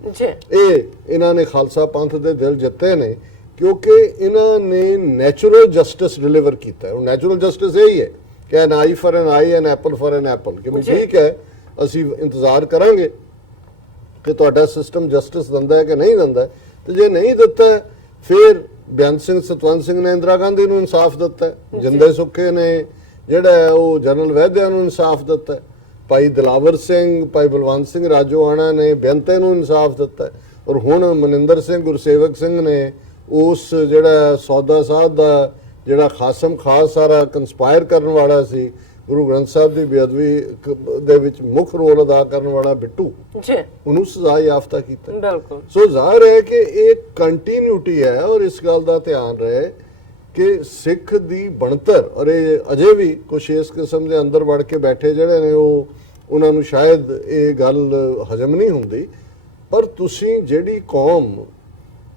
ਇਹਨਾਂ ਨੇ ਖਾਲਸਾ ਪੰਥ ਦੇ ਦਿਲ ਜਿੱਤੇ ਨੇ ਕਿਉਂਕਿ ਇਹਨਾਂ ਨੇ ਨੈਚੁਰਲ ਜਸਟਿਸ ਡਿਲੀਵਰ ਕੀਤਾ। ਉਹ ਨੈਚੁਰਲ ਜਸਟਿਸ ਇਹੀ ਹੈ ਕਿ an eye for an eye, an apple for an apple, ਕਿ ਠੀਕ ਹੈ ਅਸੀਂ ਇੰਤਜ਼ਾਰ ਕਰਾਂਗੇ ਕਿ ਤੁਹਾਡਾ ਸਿਸਟਮ ਜਸਟਿਸ ਦਿੰਦਾ ਹੈ ਕਿ ਨਹੀਂ ਦਿੰਦਾ, ਤੇ ਜੇ ਨਹੀਂ ਦਿੱਤਾ ਫਿਰ ਬੇਅੰਤ ਸਿੰਘ ਸਤਵੰਤ ਸਿੰਘ ਨੇ ਇੰਦਰਾ ਗਾਂਧੀ ਨੂੰ ਇਨਸਾਫ ਦਿੱਤਾ, ਜਿੰਦੇ ਸੁੱਖੇ ਨੇ ਜਿਹੜਾ ਉਹ ਜਨਰਲ ਵੈਦਿਆ ਨੂੰ ਇਨਸਾਫ ਦਿੱਤਾ, ਭਾਈ ਦਿਲਾਵਰ ਸਿੰਘ, ਭਾਈ ਬਲਵੰਤ ਸਿੰਘ ਰਾਜੋਆਣਾ ਨੇ ਬੇਅੰਤੇ ਨੂੰ ਇਨਸਾਫ ਦਿੱਤਾ, ਔਰ ਹੁਣ ਮਨਿੰਦਰ ਸਿੰਘ ਗੁਰਸੇਵਕ ਸਿੰਘ ਨੇ ਉਸ ਜਿਹੜਾ ਸੌਦਾ ਸਾਧ ਦਾ ਜਿਹੜਾ ਖਾਸਮ ਖਾਸ ਸਾਰਾ ਕੰਸਪਾਇਰ ਕਰਨ ਵਾਲਾ ਸੀ, ਗੁਰੂ ਗ੍ਰੰਥ ਸਾਹਿਬ ਦੀ ਬੇਅਦਬੀ ਦੇ ਵਿੱਚ ਮੁੱਖ ਰੋਲ ਅਦਾ ਕਰਨ ਵਾਲਾ ਬਿੱਟੂ, ਉਹਨੂੰ ਸਜ਼ਾ ਯਾਫਤਾ ਕੀਤਾ। ਬਿਲਕੁਲ। ਸੋ ਜ਼ਾਹਿਰ ਹੈ ਕਿ ਇਹ ਕੰਟੀਨਿਊਟੀ ਹੈ ਔਰ ਇਸ ਗੱਲ ਦਾ ਧਿਆਨ ਰਹੇ ਕਿ ਸਿੱਖ ਦੀ ਬਣਤਰ, ਔਰ ਇਹ ਅਜੇ ਵੀ ਕੁਛ ਇਸ ਕਿਸਮ ਦੇ ਅੰਦਰ ਵੜ ਕੇ ਬੈਠੇ ਜਿਹੜੇ ਨੇ ਉਹਨਾਂ ਨੂੰ ਸ਼ਾਇਦ ਇਹ ਗੱਲ ਹਜ਼ਮ ਨਹੀਂ ਹੁੰਦੀ, ਪਰ ਤੁਸੀਂ ਜਿਹੜੀ ਕੌਮ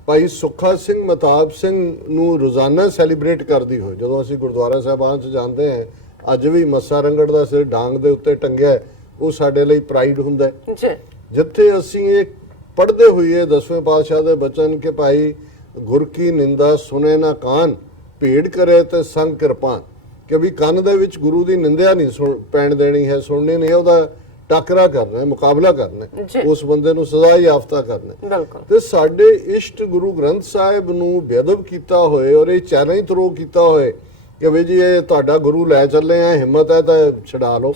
ਭਾਈ ਸੁੱਖਾ ਸਿੰਘ ਮਹਤਾਬ ਸਿੰਘ ਨੂੰ ਰੋਜ਼ਾਨਾ ਸੈਲੀਬ੍ਰੇਟ ਕਰਦੀ ਹੋਏ, ਜਦੋਂ ਅਸੀਂ ਗੁਰਦੁਆਰਾ ਸਾਹਿਬਾਨ 'ਚ ਜਾਂਦੇ ਹਾਂ, ਅੱਜ ਵੀ ਮੱਸਾ ਰੰਗੜ ਦਾ ਸਿਰ ਡਾਂਗ ਦੇ ਉੱਤੇ ਟੰਗਿਆ, ਉਹ ਸਾਡੇ ਲਈ ਪ੍ਰਾਈਡ ਹੁੰਦਾ। ਜਿੱਥੇ ਅਸੀਂ ਇਹ ਪੜ੍ਹਦੇ ਹੋਈਏ 10ਵੇਂ ਪਾਤਸ਼ਾਹ ਦੇ ਬਚਨ ਕਿ ਭਾਈ ਗੁਰ ਕੀ ਨਿੰਦਾ ਸੁਨੇ ਨਾ ਕਾਨ, ਭੇੜ ਕਰੇ ਤੇ ਸੰਗ ਕਿਰਪਾਨ, ਕਿ ਵੀ ਕੰਨ ਦੇ ਵਿੱਚ ਗੁਰੂ ਦੀ ਨਿੰਦਿਆ ਨਹੀਂ ਪੈਣ ਦੇਣੀ ਹੈ, ਸੁਣਨੀ ਨਹੀਂ, ਉਹਦਾ ਟਾਕਰਾ ਕਰਨਾ ਹੈ, ਮੁਕਾਬਲਾ ਕਰਨਾ ਹੈ, ਉਸ ਬੰਦੇ ਨੂੰ ਸਜ਼ਾ ਯਾਫਤਾ ਕਰਨਾ। ਤੇ ਸਾਡੇ ਇਸ਼ਟ ਗੁਰੂ ਗ੍ਰੰਥ ਸਾਹਿਬ ਨੂੰ ਬੇਅਦਬ ਕੀਤਾ ਹੋਏ ਔਰ ਇਹ ਚੈਲੰਜ ਥਰੋ ਕੀਤਾ ਹੋਏ ਕਿ ਵੀ ਜੀ ਇਹ ਤੁਹਾਡਾ ਗੁਰੂ ਲੈ ਚੱਲੇ ਆ, ਹਿੰਮਤ ਹੈ ਤਾਂ ਛਡਾ ਲਓ।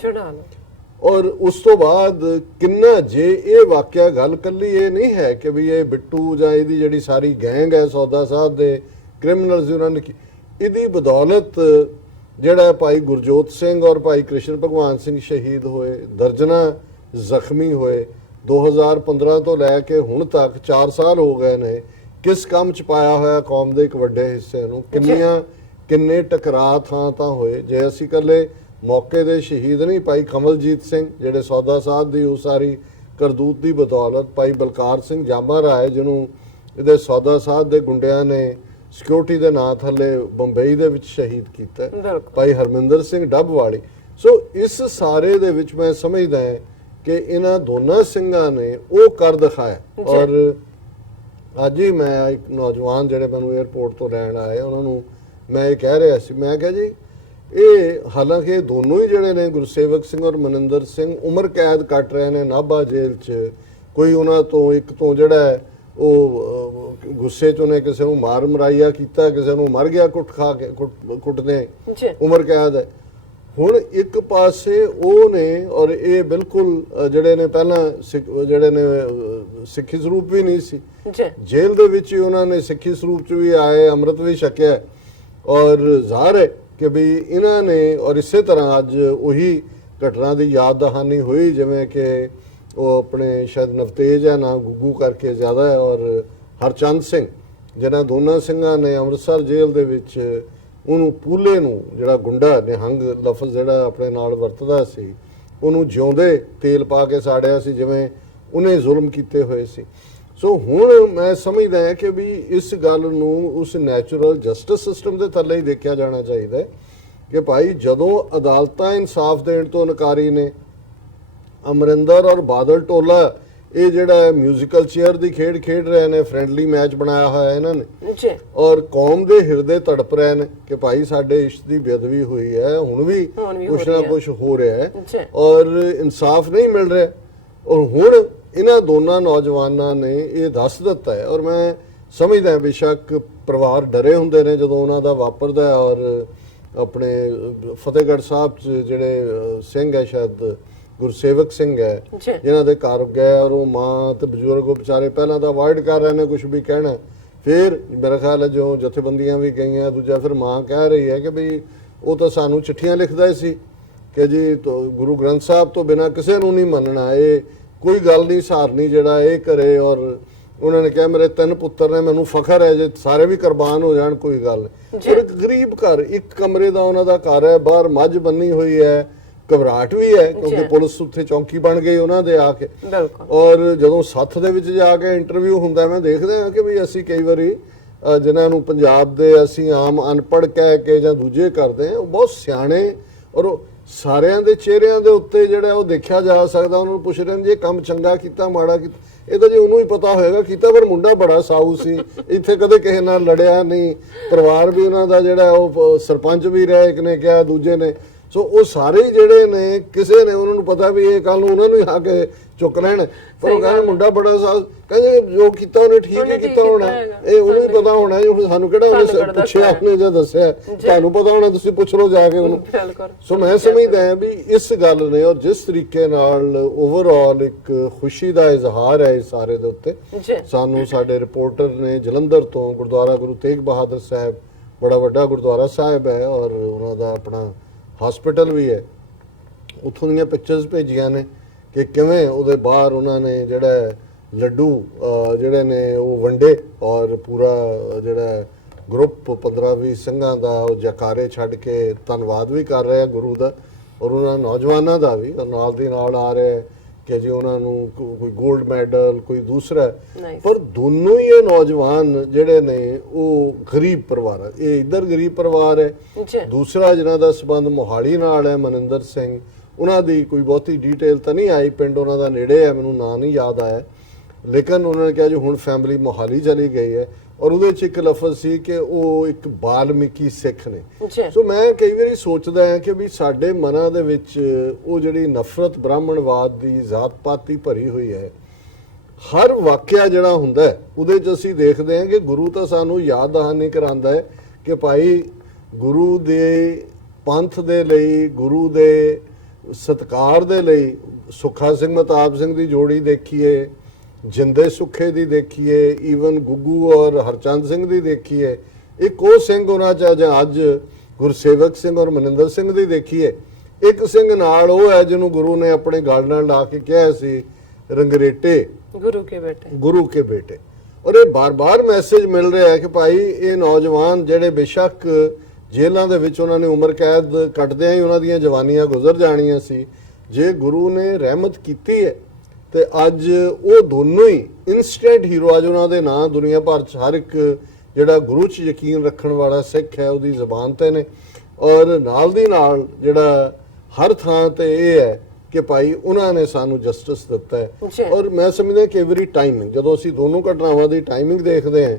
ਔਰ ਉਸ ਤੋਂ ਬਾਅਦ ਕਿੰਨਾ, ਜੇ ਇਹ ਵਾਕਿਆ ਗੱਲ ਕੱਲੀ ਇਹ ਨਹੀਂ ਹੈ ਕਿ ਵੀ ਇਹ ਬਿੱਟੂ ਜਾਂ ਇਹਦੀ ਜਿਹੜੀ ਸਾਰੀ ਗੈਂਗ ਹੈ ਸੌਦਾ ਸਾਹਿਬ ਦੇ ਕ੍ਰਿਮੀਨਲਸ ਉਹਨਾਂ ਨੇ, ਇਹਦੀ ਬਦੌਲਤ ਜਿਹੜਾ ਭਾਈ ਗੁਰਜੋਤ ਸਿੰਘ ਔਰ ਭਾਈ ਕ੍ਰਿਸ਼ਨ ਭਗਵਾਨ ਸਿੰਘ ਸ਼ਹੀਦ ਹੋਏ, ਦਰਜਨਾਂ ਜ਼ਖਮੀ ਹੋਏ, 2015 ਤੋਂ ਲੈ ਕੇ ਹੁਣ ਤੱਕ 4 ਸਾਲ ਹੋ ਗਏ ਨੇ, ਕਿਸ ਕੰਮ 'ਚ ਪਾਇਆ ਹੋਇਆ ਕੌਮ ਦੇ ਇੱਕ ਵੱਡੇ ਹਿੱਸੇ ਨੂੰ, ਕਿੰਨੇ ਟਕਰਾਅ ਥਾਂ ਹੋਏ। ਜੇ ਅਸੀਂ ਇਕੱਲੇ ਮੌਕੇ ਦੇ ਸ਼ਹੀਦ ਨਹੀਂ, ਭਾਈ ਕਮਲਜੀਤ ਸਿੰਘ ਜਿਹੜੇ ਸੌਦਾ ਸਾਹਿਬ ਦੀ ਉਹ ਸਾਰੀ ਕਰਤੂਤ ਦੀ ਬਦੌਲਤ, ਭਾਈ ਬਲਕਾਰ ਸਿੰਘ ਜਾਮਾ ਰਾਏ ਜਿਹਨੂੰ ਇਹਦੇ ਸੌਦਾ ਸਾਹਿਬ ਦੇ ਗੁੰਡਿਆਂ ਨੇ ਸਿਕਿਉਰਿਟੀ ਦੇ ਨਾਂ ਥੱਲੇ ਬੰਬਈ ਦੇ ਵਿੱਚ ਸ਼ਹੀਦ ਕੀਤਾ, ਭਾਈ ਹਰਮਿੰਦਰ ਸਿੰਘ ਡੱਬ ਵਾਲੀ। ਸੋ ਇਸ ਸਾਰੇ ਦੇ ਵਿੱਚ ਮੈਂ ਸਮਝਦਾ ਹਾਂ ਕਿ ਇਹਨਾਂ ਦੋਨਾਂ ਸਿੰਘਾਂ ਨੇ ਉਹ ਕਰ ਦਿਖਾਇਆ। ਔਰ ਅੱਜ ਹੀ ਮੈਂ ਇੱਕ ਨੌਜਵਾਨ ਜਿਹੜੇ ਮੈਨੂੰ 에ਅਰਪੋਰਟ ਤੋਂ ਲੈਣ ਆਏ ਉਹਨਾਂ ਨੂੰ ਮੈਂ ਇਹ ਕਹਿ ਰਿਹਾ ਸੀ, ਮੈਂ ਕਿਹਾ ਜੀ ਇਹ ਹਾਲਾਂਕਿ ਦੋਨੋਂ ਹੀ ਜਿਹੜੇ ਨੇ ਗੁਰਸੇਵਕ ਸਿੰਘ ਔਰ ਮਨਿੰਦਰ ਸਿੰਘ ਉਮਰ ਕੈਦ ਕੱਟ ਰਹੇ ਨੇ ਨਾਭਾ ਜੇਲ੍ਹ 'ਚ। ਕੋਈ ਉਹਨਾਂ ਤੋਂ ਇੱਕ ਤੋਂ ਜਿਹੜਾ ਹੈ ਉਹ ਗੁੱਸੇ 'ਚ ਉਹਨੇ ਕਿਸੇ ਨੂੰ ਮਾਰ ਮਰਾਈਆ ਕੀਤਾ, ਕਿਸੇ ਨੂੰ ਮਰ ਗਿਆ ਕੁੱਟ ਖਾ ਕੇ ਕੁੱਟਦੇ, ਉਮਰ ਕੈਦ ਹੈ। ਹੁਣ ਇੱਕ ਪਾਸੇ ਉਹ ਨੇ ਔਰ ਇਹ ਬਿਲਕੁਲ ਜਿਹੜੇ ਨੇ ਪਹਿਲਾਂ ਜਿਹੜੇ ਨੇ ਸਿੱਖੀ ਸਰੂਪ ਵੀ ਨਹੀਂ ਸੀ, ਜੇਲ੍ਹ ਦੇ ਵਿੱਚ ਹੀ ਉਹਨਾਂ ਨੇ ਸਿੱਖੀ ਸਰੂਪ 'ਚ ਵੀ ਆਏ, ਅੰਮ੍ਰਿਤ ਵੀ ਛਕਿਆ। ਔਰ ਜ਼ਾਹਰ ਹੈ ਕਿ ਵੀ ਇਹਨਾਂ ਨੇ ਔਰ ਇਸੇ ਤਰ੍ਹਾਂ ਅੱਜ ਉਹੀ ਘਟਨਾ ਦੀ ਯਾਦ ਦਹਾਨੀ ਹੋਈ ਜਿਵੇਂ ਕਿ ਉਹ ਆਪਣੇ ਸ਼ਾਇਦ ਨਵਤੇਜ ਹੈ ਨਾ ਗੁੱਗੂ ਕਰਕੇ ਜ਼ਿਆਦਾ ਹੈ, ਔਰ ਹਰਚੰਦ ਸਿੰਘ ਜਿਹਨਾਂ ਦੋਨਾਂ ਸਿੰਘਾਂ ਨੇ ਅੰਮ੍ਰਿਤਸਰ ਜੇਲ੍ਹ ਦੇ ਵਿੱਚ ਉਹਨੂੰ ਪੂਲੇ ਨੂੰ ਜਿਹੜਾ ਗੁੰਡਾ ਨਿਹੰਗ ਲਫ਼ਜ਼ ਜਿਹੜਾ ਆਪਣੇ ਨਾਲ ਵਰਤਦਾ ਸੀ ਉਹਨੂੰ ਜਿਉਂਦੇ ਤੇਲ ਪਾ ਕੇ ਸਾੜਿਆ ਸੀ ਜਿਵੇਂ ਉਹਨੇ ਜ਼ੁਲਮ ਕੀਤੇ ਹੋਏ ਸੀ। ਸੋ ਹੁਣ ਮੈਂ ਸਮਝਦਾ ਹਾਂ ਕਿ ਵੀ ਇਸ ਗੱਲ ਨੂੰ ਉਸ ਨੈਚੁਰਲ ਜਸਟਿਸ ਸਿਸਟਮ ਦੇ ਥੱਲੇ ਹੀ ਦੇਖਿਆ ਜਾਣਾ ਚਾਹੀਦਾ ਹੈ ਕਿ ਭਾਈ ਜਦੋਂ ਅਦਾਲਤਾਂ ਇਨਸਾਫ ਦੇਣ ਤੋਂ ਇਨਕਾਰੀ ਨੇ, ਅਮਰਿੰਦਰ ਔਰ ਬਾਦਲ ਟੋਲਾ ਇਹ ਜਿਹੜਾ ਮਿਊਜ਼ੀਕਲ ਚੇਅਰ ਦੀ ਖੇਡ ਖੇਡ ਰਹੇ ਨੇ, ਫਰੈਂਡਲੀ ਮੈਚ ਬਣਾਇਆ ਹੋਇਆ ਇਹਨਾਂ ਨੇ ਔਰ ਕੌਮ ਦੇ ਹਿਰਦੇ ਤੜਪ ਰਹੇ ਨੇ ਕਿ ਭਾਈ ਸਾਡੇ ਇਸ਼ਕ ਦੀ ਬੇਅਦਬੀ ਹੋਈ ਹੈ, ਹੁਣ ਵੀ ਕੁਛ ਨਾ ਕੁਛ ਹੋ ਰਿਹਾ ਹੈ ਔਰ ਇਨਸਾਫ ਨਹੀਂ ਮਿਲ ਰਿਹਾ। ਔਰ ਹੁਣ ਇਹਨਾਂ ਦੋਨਾਂ ਨੌਜਵਾਨਾਂ ਨੇ ਇਹ ਦੱਸ ਦਿੱਤਾ ਹੈ ਔਰ ਮੈਂ ਸਮਝਦਾ ਬੇਸ਼ੱਕ ਪਰਿਵਾਰ ਡਰੇ ਹੁੰਦੇ ਨੇ ਜਦੋਂ ਉਹਨਾਂ ਦਾ ਵਾਪਰਦਾ। ਔਰ ਆਪਣੇ ਫਤਿਹਗੜ੍ਹ ਸਾਹਿਬ 'ਚ ਜਿਹੜੇ ਸਿੰਘ ਹੈ ਸ਼ਾਇਦ ਗੁਰਸੇਵਕ ਸਿੰਘ ਹੈ ਜਿਨ੍ਹਾਂ ਦੇ ਘਰ ਗਏ ਔਰ ਉਹ ਮਾਂ ਤੇ ਬਜ਼ੁਰਗ ਉਹ ਵਿਚਾਰੇ ਪਹਿਲਾਂ ਤਾਂ ਅਵਾਇਡ ਕਰ ਰਹੇ ਨੇ ਕੁਝ ਵੀ ਕਹਿਣਾ, ਫਿਰ ਮੇਰਾ ਖਿਆਲ ਹੈ ਜੋ ਜਥੇਬੰਦੀਆਂ ਵੀ ਗਈਆਂ, ਦੂਜਾ ਫਿਰ ਮਾਂ ਕਹਿ ਰਹੀ ਹੈ ਕਿ ਬਈ ਉਹ ਤਾਂ ਸਾਨੂੰ ਚਿੱਠੀਆਂ ਲਿਖਦਾ ਹੀ ਸੀ ਕਿ ਜੀ ਗੁਰੂ ਗ੍ਰੰਥ ਸਾਹਿਬ ਤੋਂ ਬਿਨਾਂ ਕਿਸੇ ਨੂੰ ਨਹੀਂ ਮੰਨਣਾ, ਇਹ ਕੋਈ ਗੱਲ ਨਹੀਂ ਸਹਾਰਨੀ ਜਿਹੜਾ ਇਹ ਕਰੇ। ਔਰ ਉਹਨਾਂ ਨੇ ਕਿਹਾ ਮੇਰੇ 3 ਪੁੱਤਰ ਨੇ, ਮੈਨੂੰ ਫਖਰ ਹੈ ਜੇ ਸਾਰੇ ਵੀ ਕੁਰਬਾਨ ਹੋ ਜਾਣ ਕੋਈ ਗੱਲ। ਔਰ ਇੱਕ ਗਰੀਬ ਘਰ, ਇੱਕ ਕਮਰੇ ਦਾ ਉਹਨਾਂ ਦਾ ਘਰ ਹੈ, ਬਾਹਰ ਮੱਝ ਬੰਨੀ ਹੋਈ ਹੈ, ਘਬਰਾਹਟ ਵੀ ਹੈ ਕਿਉਂਕਿ ਪੁਲਿਸ ਉੱਥੇ ਚੌਂਕੀ ਬਣ ਗਈ ਉਹਨਾਂ ਦੇ ਆ ਕੇ। ਔਰ ਜਦੋਂ ਸੱਥ ਦੇ ਵਿੱਚ ਜਾ ਕੇ ਇੰਟਰਵਿਊ ਹੁੰਦਾ ਮੈਂ ਦੇਖਦੇ ਹਾਂ ਕਿ ਵੀ ਅਸੀਂ ਕਈ ਵਾਰੀ ਜਿਨ੍ਹਾਂ ਨੂੰ ਪੰਜਾਬ ਦੇ ਅਸੀਂ ਆਮ ਅਨਪੜ੍ਹ ਕਹਿ ਕੇ ਜਾਂ ਦੂਜੇ ਕਰਦੇ ਹਾਂ ਉਹ ਬਹੁਤ ਸਿਆਣੇ ਔਰ ਸਾਰਿਆਂ ਦੇ ਚਿਹਰਿਆਂ ਦੇ ਉੱਤੇ ਜਿਹੜਾ ਉਹ ਦੇਖਿਆ ਜਾ ਸਕਦਾ। ਉਹਨਾਂ ਨੂੰ ਪੁੱਛ ਰਹੇ ਨੇ ਜੇ ਕੰਮ ਚੰਗਾ ਕੀਤਾ ਮਾੜਾ ਕੀਤਾ, ਇਹ ਤਾਂ ਜੀ ਉਹਨੂੰ ਹੀ ਪਤਾ ਹੋਏਗਾ ਕੀਤਾ, ਪਰ ਮੁੰਡਾ ਬੜਾ ਸਾਊ ਸੀ, ਇੱਥੇ ਕਦੇ ਕਿਸੇ ਨਾਲ ਲੜਿਆ ਨਹੀਂ, ਪਰਿਵਾਰ ਵੀ ਉਹਨਾਂ ਦਾ ਜਿਹੜਾ ਉਹ ਸਰਪੰਚ ਵੀ ਰਿਹਾ ਇੱਕ ਨੇ ਕਿਹਾ ਦੂਜੇ ਨੇ। ਸੋ ਉਹ ਸਾਰੇ ਜਿਹੜੇ ਨੇ ਕਿਸੇ ਨੇ ਉਹਨਾਂ ਨੂੰ ਪਤਾ ਵੀ ਇਹ ਕੱਲ ਨੂੰ ਉਹਨਾਂ ਨੂੰ ਹੀ ਆ ਕੇ ਚੁੱਕ ਲੈਣ, ਪਰ ਉਹ ਕਹਿੰਦੇ ਮੁੰਡਾ ਬੜਾ ਸਾਊ, ਕਹਿੰਦੇ ਜੋ ਕੀਤਾ ਉਹਨੇ ਠੀਕ ਹੀ ਕੀਤਾ ਹੋਣਾ, ਇਹ ਉਹਨੂੰ ਹੀ ਪਤਾ ਹੋਣਾ ਜੀ, ਸਾਨੂੰ ਕਿਹੜਾ ਉਹਨੇ ਪੁੱਛਿਆ ਉਹਨੇ ਜਾਂ ਦੱਸਿਆ, ਤੁਹਾਨੂੰ ਪਤਾ ਹੋਣਾ ਤੁਸੀਂ ਪੁੱਛ ਲਓ ਜਾ ਕੇ ਉਹਨੂੰ। ਸੋ ਮੈਂ ਸਮਝਦਾ ਹਾਂ ਵੀ ਇਸ ਗੱਲ ਨੇ ਔਰ ਜਿਸ ਤਰੀਕੇ ਨਾਲ ਓਵਰਆਲ ਇੱਕ ਖੁਸ਼ੀ ਦਾ ਇਜ਼ਹਾਰ ਹੈ ਇਸ ਸਾਰੇ ਦੇ ਉੱਤੇ, ਸਾਨੂੰ ਸਾਡੇ ਰਿਪੋਰਟਰ ਨੇ ਜਲੰਧਰ ਤੋਂ ਗੁਰਦੁਆਰਾ ਗੁਰੂ ਤੇਗ ਬਹਾਦਰ ਸਾਹਿਬ ਬੜਾ ਵੱਡਾ ਗੁਰਦੁਆਰਾ ਸਾਹਿਬ ਹੈ ਔਰ ਉਹਨਾਂ ਦਾ ਆਪਣਾ ਹਸਪੀਟਲ ਵੀ ਹੈ, ਉੱਥੋਂ ਦੀਆਂ ਪਿਕਚਰਸ ਭੇਜੀਆਂ ਨੇ ਕਿ ਕਿਵੇਂ ਉਹਦੇ ਬਾਹਰ ਉਹਨਾਂ ਨੇ ਜਿਹੜਾ ਲੱਡੂ ਜਿਹੜੇ ਨੇ ਉਹ ਵੰਡੇ ਔਰ ਪੂਰਾ ਜਿਹੜਾ ਗਰੁੱਪ 15-20 ਸਿੰਘਾਂ ਦਾ ਉਹ ਜਕਾਰੇ ਛੱਡ ਕੇ ਧੰਨਵਾਦ ਵੀ ਕਰ ਰਿਹਾ ਗੁਰੂ ਦਾ ਔਰ ਉਹਨਾਂ ਨੌਜਵਾਨਾਂ ਦਾ ਵੀ, ਔਰ ਨਾਲ ਦੀ ਨਾਲ ਆ ਰਿਹਾ ਕਿ ਜੀ ਉਹਨਾਂ ਨੂੰ ਕੋਈ 골ਡ ਮੈਡਲ ਕੋਈ ਦੂਸਰਾ, ਪਰ ਦੋਨੋਂ ਹੀ ਇਹ ਨੌਜਵਾਨ ਜਿਹੜੇ ਨੇ ਉਹ ਗਰੀਬ ਪਰਿਵਾਰ, ਇਹ ਇੱਧਰ ਗਰੀਬ ਪਰਿਵਾਰ ਹੈ, ਦੂਸਰਾ ਜਿਹਨਾਂ ਦਾ ਸੰਬੰਧ ਮੋਹਾਲੀ ਨਾਲ ਹੈ ਮਨਿੰਦਰ ਸਿੰਘ, ਉਹਨਾਂ ਦੀ ਕੋਈ ਬਹੁਤੀ ਡਿਟੇਲ ਤਾਂ ਨਹੀਂ ਆਈ, ਪਿੰਡ ਉਹਨਾਂ ਦਾ ਨੇੜੇ ਹੈ, ਮੈਨੂੰ ਨਾਂ ਨਹੀਂ ਯਾਦ ਆਇਆ, ਲੇਕਿਨ ਉਹਨਾਂ ਨੇ ਕਿਹਾ ਜੀ ਹੁਣ ਫੈਮਿਲੀ ਮੋਹਾਲੀ ਚਲੀ ਗਈ ਹੈ ਔਰ ਉਹਦੇ 'ਚ ਇੱਕ ਲਫ਼ਜ਼ ਸੀ ਕਿ ਉਹ ਇੱਕ ਬਾਲਮੀਕੀ ਸਿੱਖ ਨੇ। ਸੋ ਮੈਂ ਕਈ ਵਾਰੀ ਸੋਚਦਾ ਹਾਂ ਕਿ ਵੀ ਸਾਡੇ ਮਨਾਂ ਦੇ ਵਿੱਚ ਉਹ ਜਿਹੜੀ ਨਫ਼ਰਤ ਬ੍ਰਾਹਮਣਵਾਦ ਦੀ ਜ਼ਾਤ ਪਾਤੀ ਭਰੀ ਹੋਈ ਹੈ, ਹਰ ਵਾਕਿਆ ਜਿਹੜਾ ਹੁੰਦਾ ਉਹਦੇ 'ਚ ਅਸੀਂ ਦੇਖਦੇ ਹਾਂ ਕਿ ਗੁਰੂ ਤਾਂ ਸਾਨੂੰ ਯਾਦ ਦਹਾਨੀ ਕਰਾਉਂਦਾ ਹੈ ਕਿ ਭਾਈ ਗੁਰੂ ਦੇ ਪੰਥ ਦੇ ਲਈ, ਗੁਰੂ ਦੇ ਸਤਿਕਾਰ ਦੇ ਲਈ ਸੁੱਖਾ ਸਿੰਘ ਮਹਤਾਬ ਸਿੰਘ ਦੀ ਜੋੜੀ ਦੇਖੀਏ, ਜਿੰਦੇ ਸੁੱਖੇ ਦੀ ਦੇਖੀਏ, ਈਵਨ ਗੁੱਗੂ ਔਰ ਹਰਚੰਦ ਸਿੰਘ ਦੀ ਦੇਖੀਏ, ਇੱਕ ਉਹ ਸਿੰਘ ਉਹਨਾਂ 'ਚ ਜਾਂ ਅੱਜ ਗੁਰਸੇਵਕ ਸਿੰਘ ਔਰ ਮਨਿੰਦਰ ਸਿੰਘ ਦੀ ਦੇਖੀਏ, ਇੱਕ ਸਿੰਘ ਨਾਲ ਉਹ ਹੈ ਜਿਹਨੂੰ ਗੁਰੂ ਨੇ ਆਪਣੇ ਗਲ ਨਾਲ ਲਾ ਕੇ ਕਿਹਾ ਸੀ ਰੰਗਰੇਟੇ ਗੁਰੂ ਕੇ ਬੇਟੇ। ਔਰ ਇਹ ਬਾਰ-ਬਾਰ ਮੈਸੇਜ ਮਿਲ ਰਿਹਾ ਹੈ ਕਿ ਭਾਈ ਇਹ ਨੌਜਵਾਨ ਜਿਹੜੇ ਬੇਸ਼ੱਕ ਜੇਲ੍ਹਾਂ ਦੇ ਵਿੱਚ ਉਹਨਾਂ ਨੇ ਉਮਰ ਕੈਦ ਕੱਟਦਿਆਂ ਹੀ ਉਹਨਾਂ ਦੀਆਂ ਜਵਾਨੀਆਂ ਗੁਜ਼ਰ ਜਾਣੀਆਂ ਸੀ, ਜੇ ਗੁਰੂ ਨੇ ਰਹਿਮਤ ਕੀਤੀ ਹੈ ਤੇ ਅੱਜ ਉਹ ਦੋਨੋਂ ਹੀ ਇਨਸਟੈਂਟ ਹੀਰੋ, ਅੱਜ ਉਹਨਾਂ ਦੇ ਨਾਂ ਦੁਨੀਆ ਭਰ 'ਚ ਹਰ ਇੱਕ ਜਿਹੜਾ ਗੁਰੂ 'ਚ ਯਕੀਨ ਰੱਖਣ ਵਾਲਾ ਸਿੱਖ ਹੈ ਉਹਦੀ ਜ਼ਬਾਨ ਤੇ ਨੇ। ਔਰ ਨਾਲ ਦੀ ਨਾਲ ਜਿਹੜਾ ਹਰ ਥਾਂ ਤੇ ਇਹ ਹੈ ਕਿ ਭਾਈ ਉਹਨਾਂ ਨੇ ਸਾਨੂੰ ਜਸਟਿਸ ਦਿੱਤਾ ਜੀ। ਹੈ। ਔਰ ਮੈਂ ਸਮਝਦਾ ਕਿ ਐਵਰੀ ਟਾਈਮਿੰਗ, ਜਦੋਂ ਅਸੀਂ ਦੋਨੋਂ ਘਟਨਾਵਾਂ ਦੀ ਟਾਈਮਿੰਗ ਦੇਖਦੇ ਹਾਂ,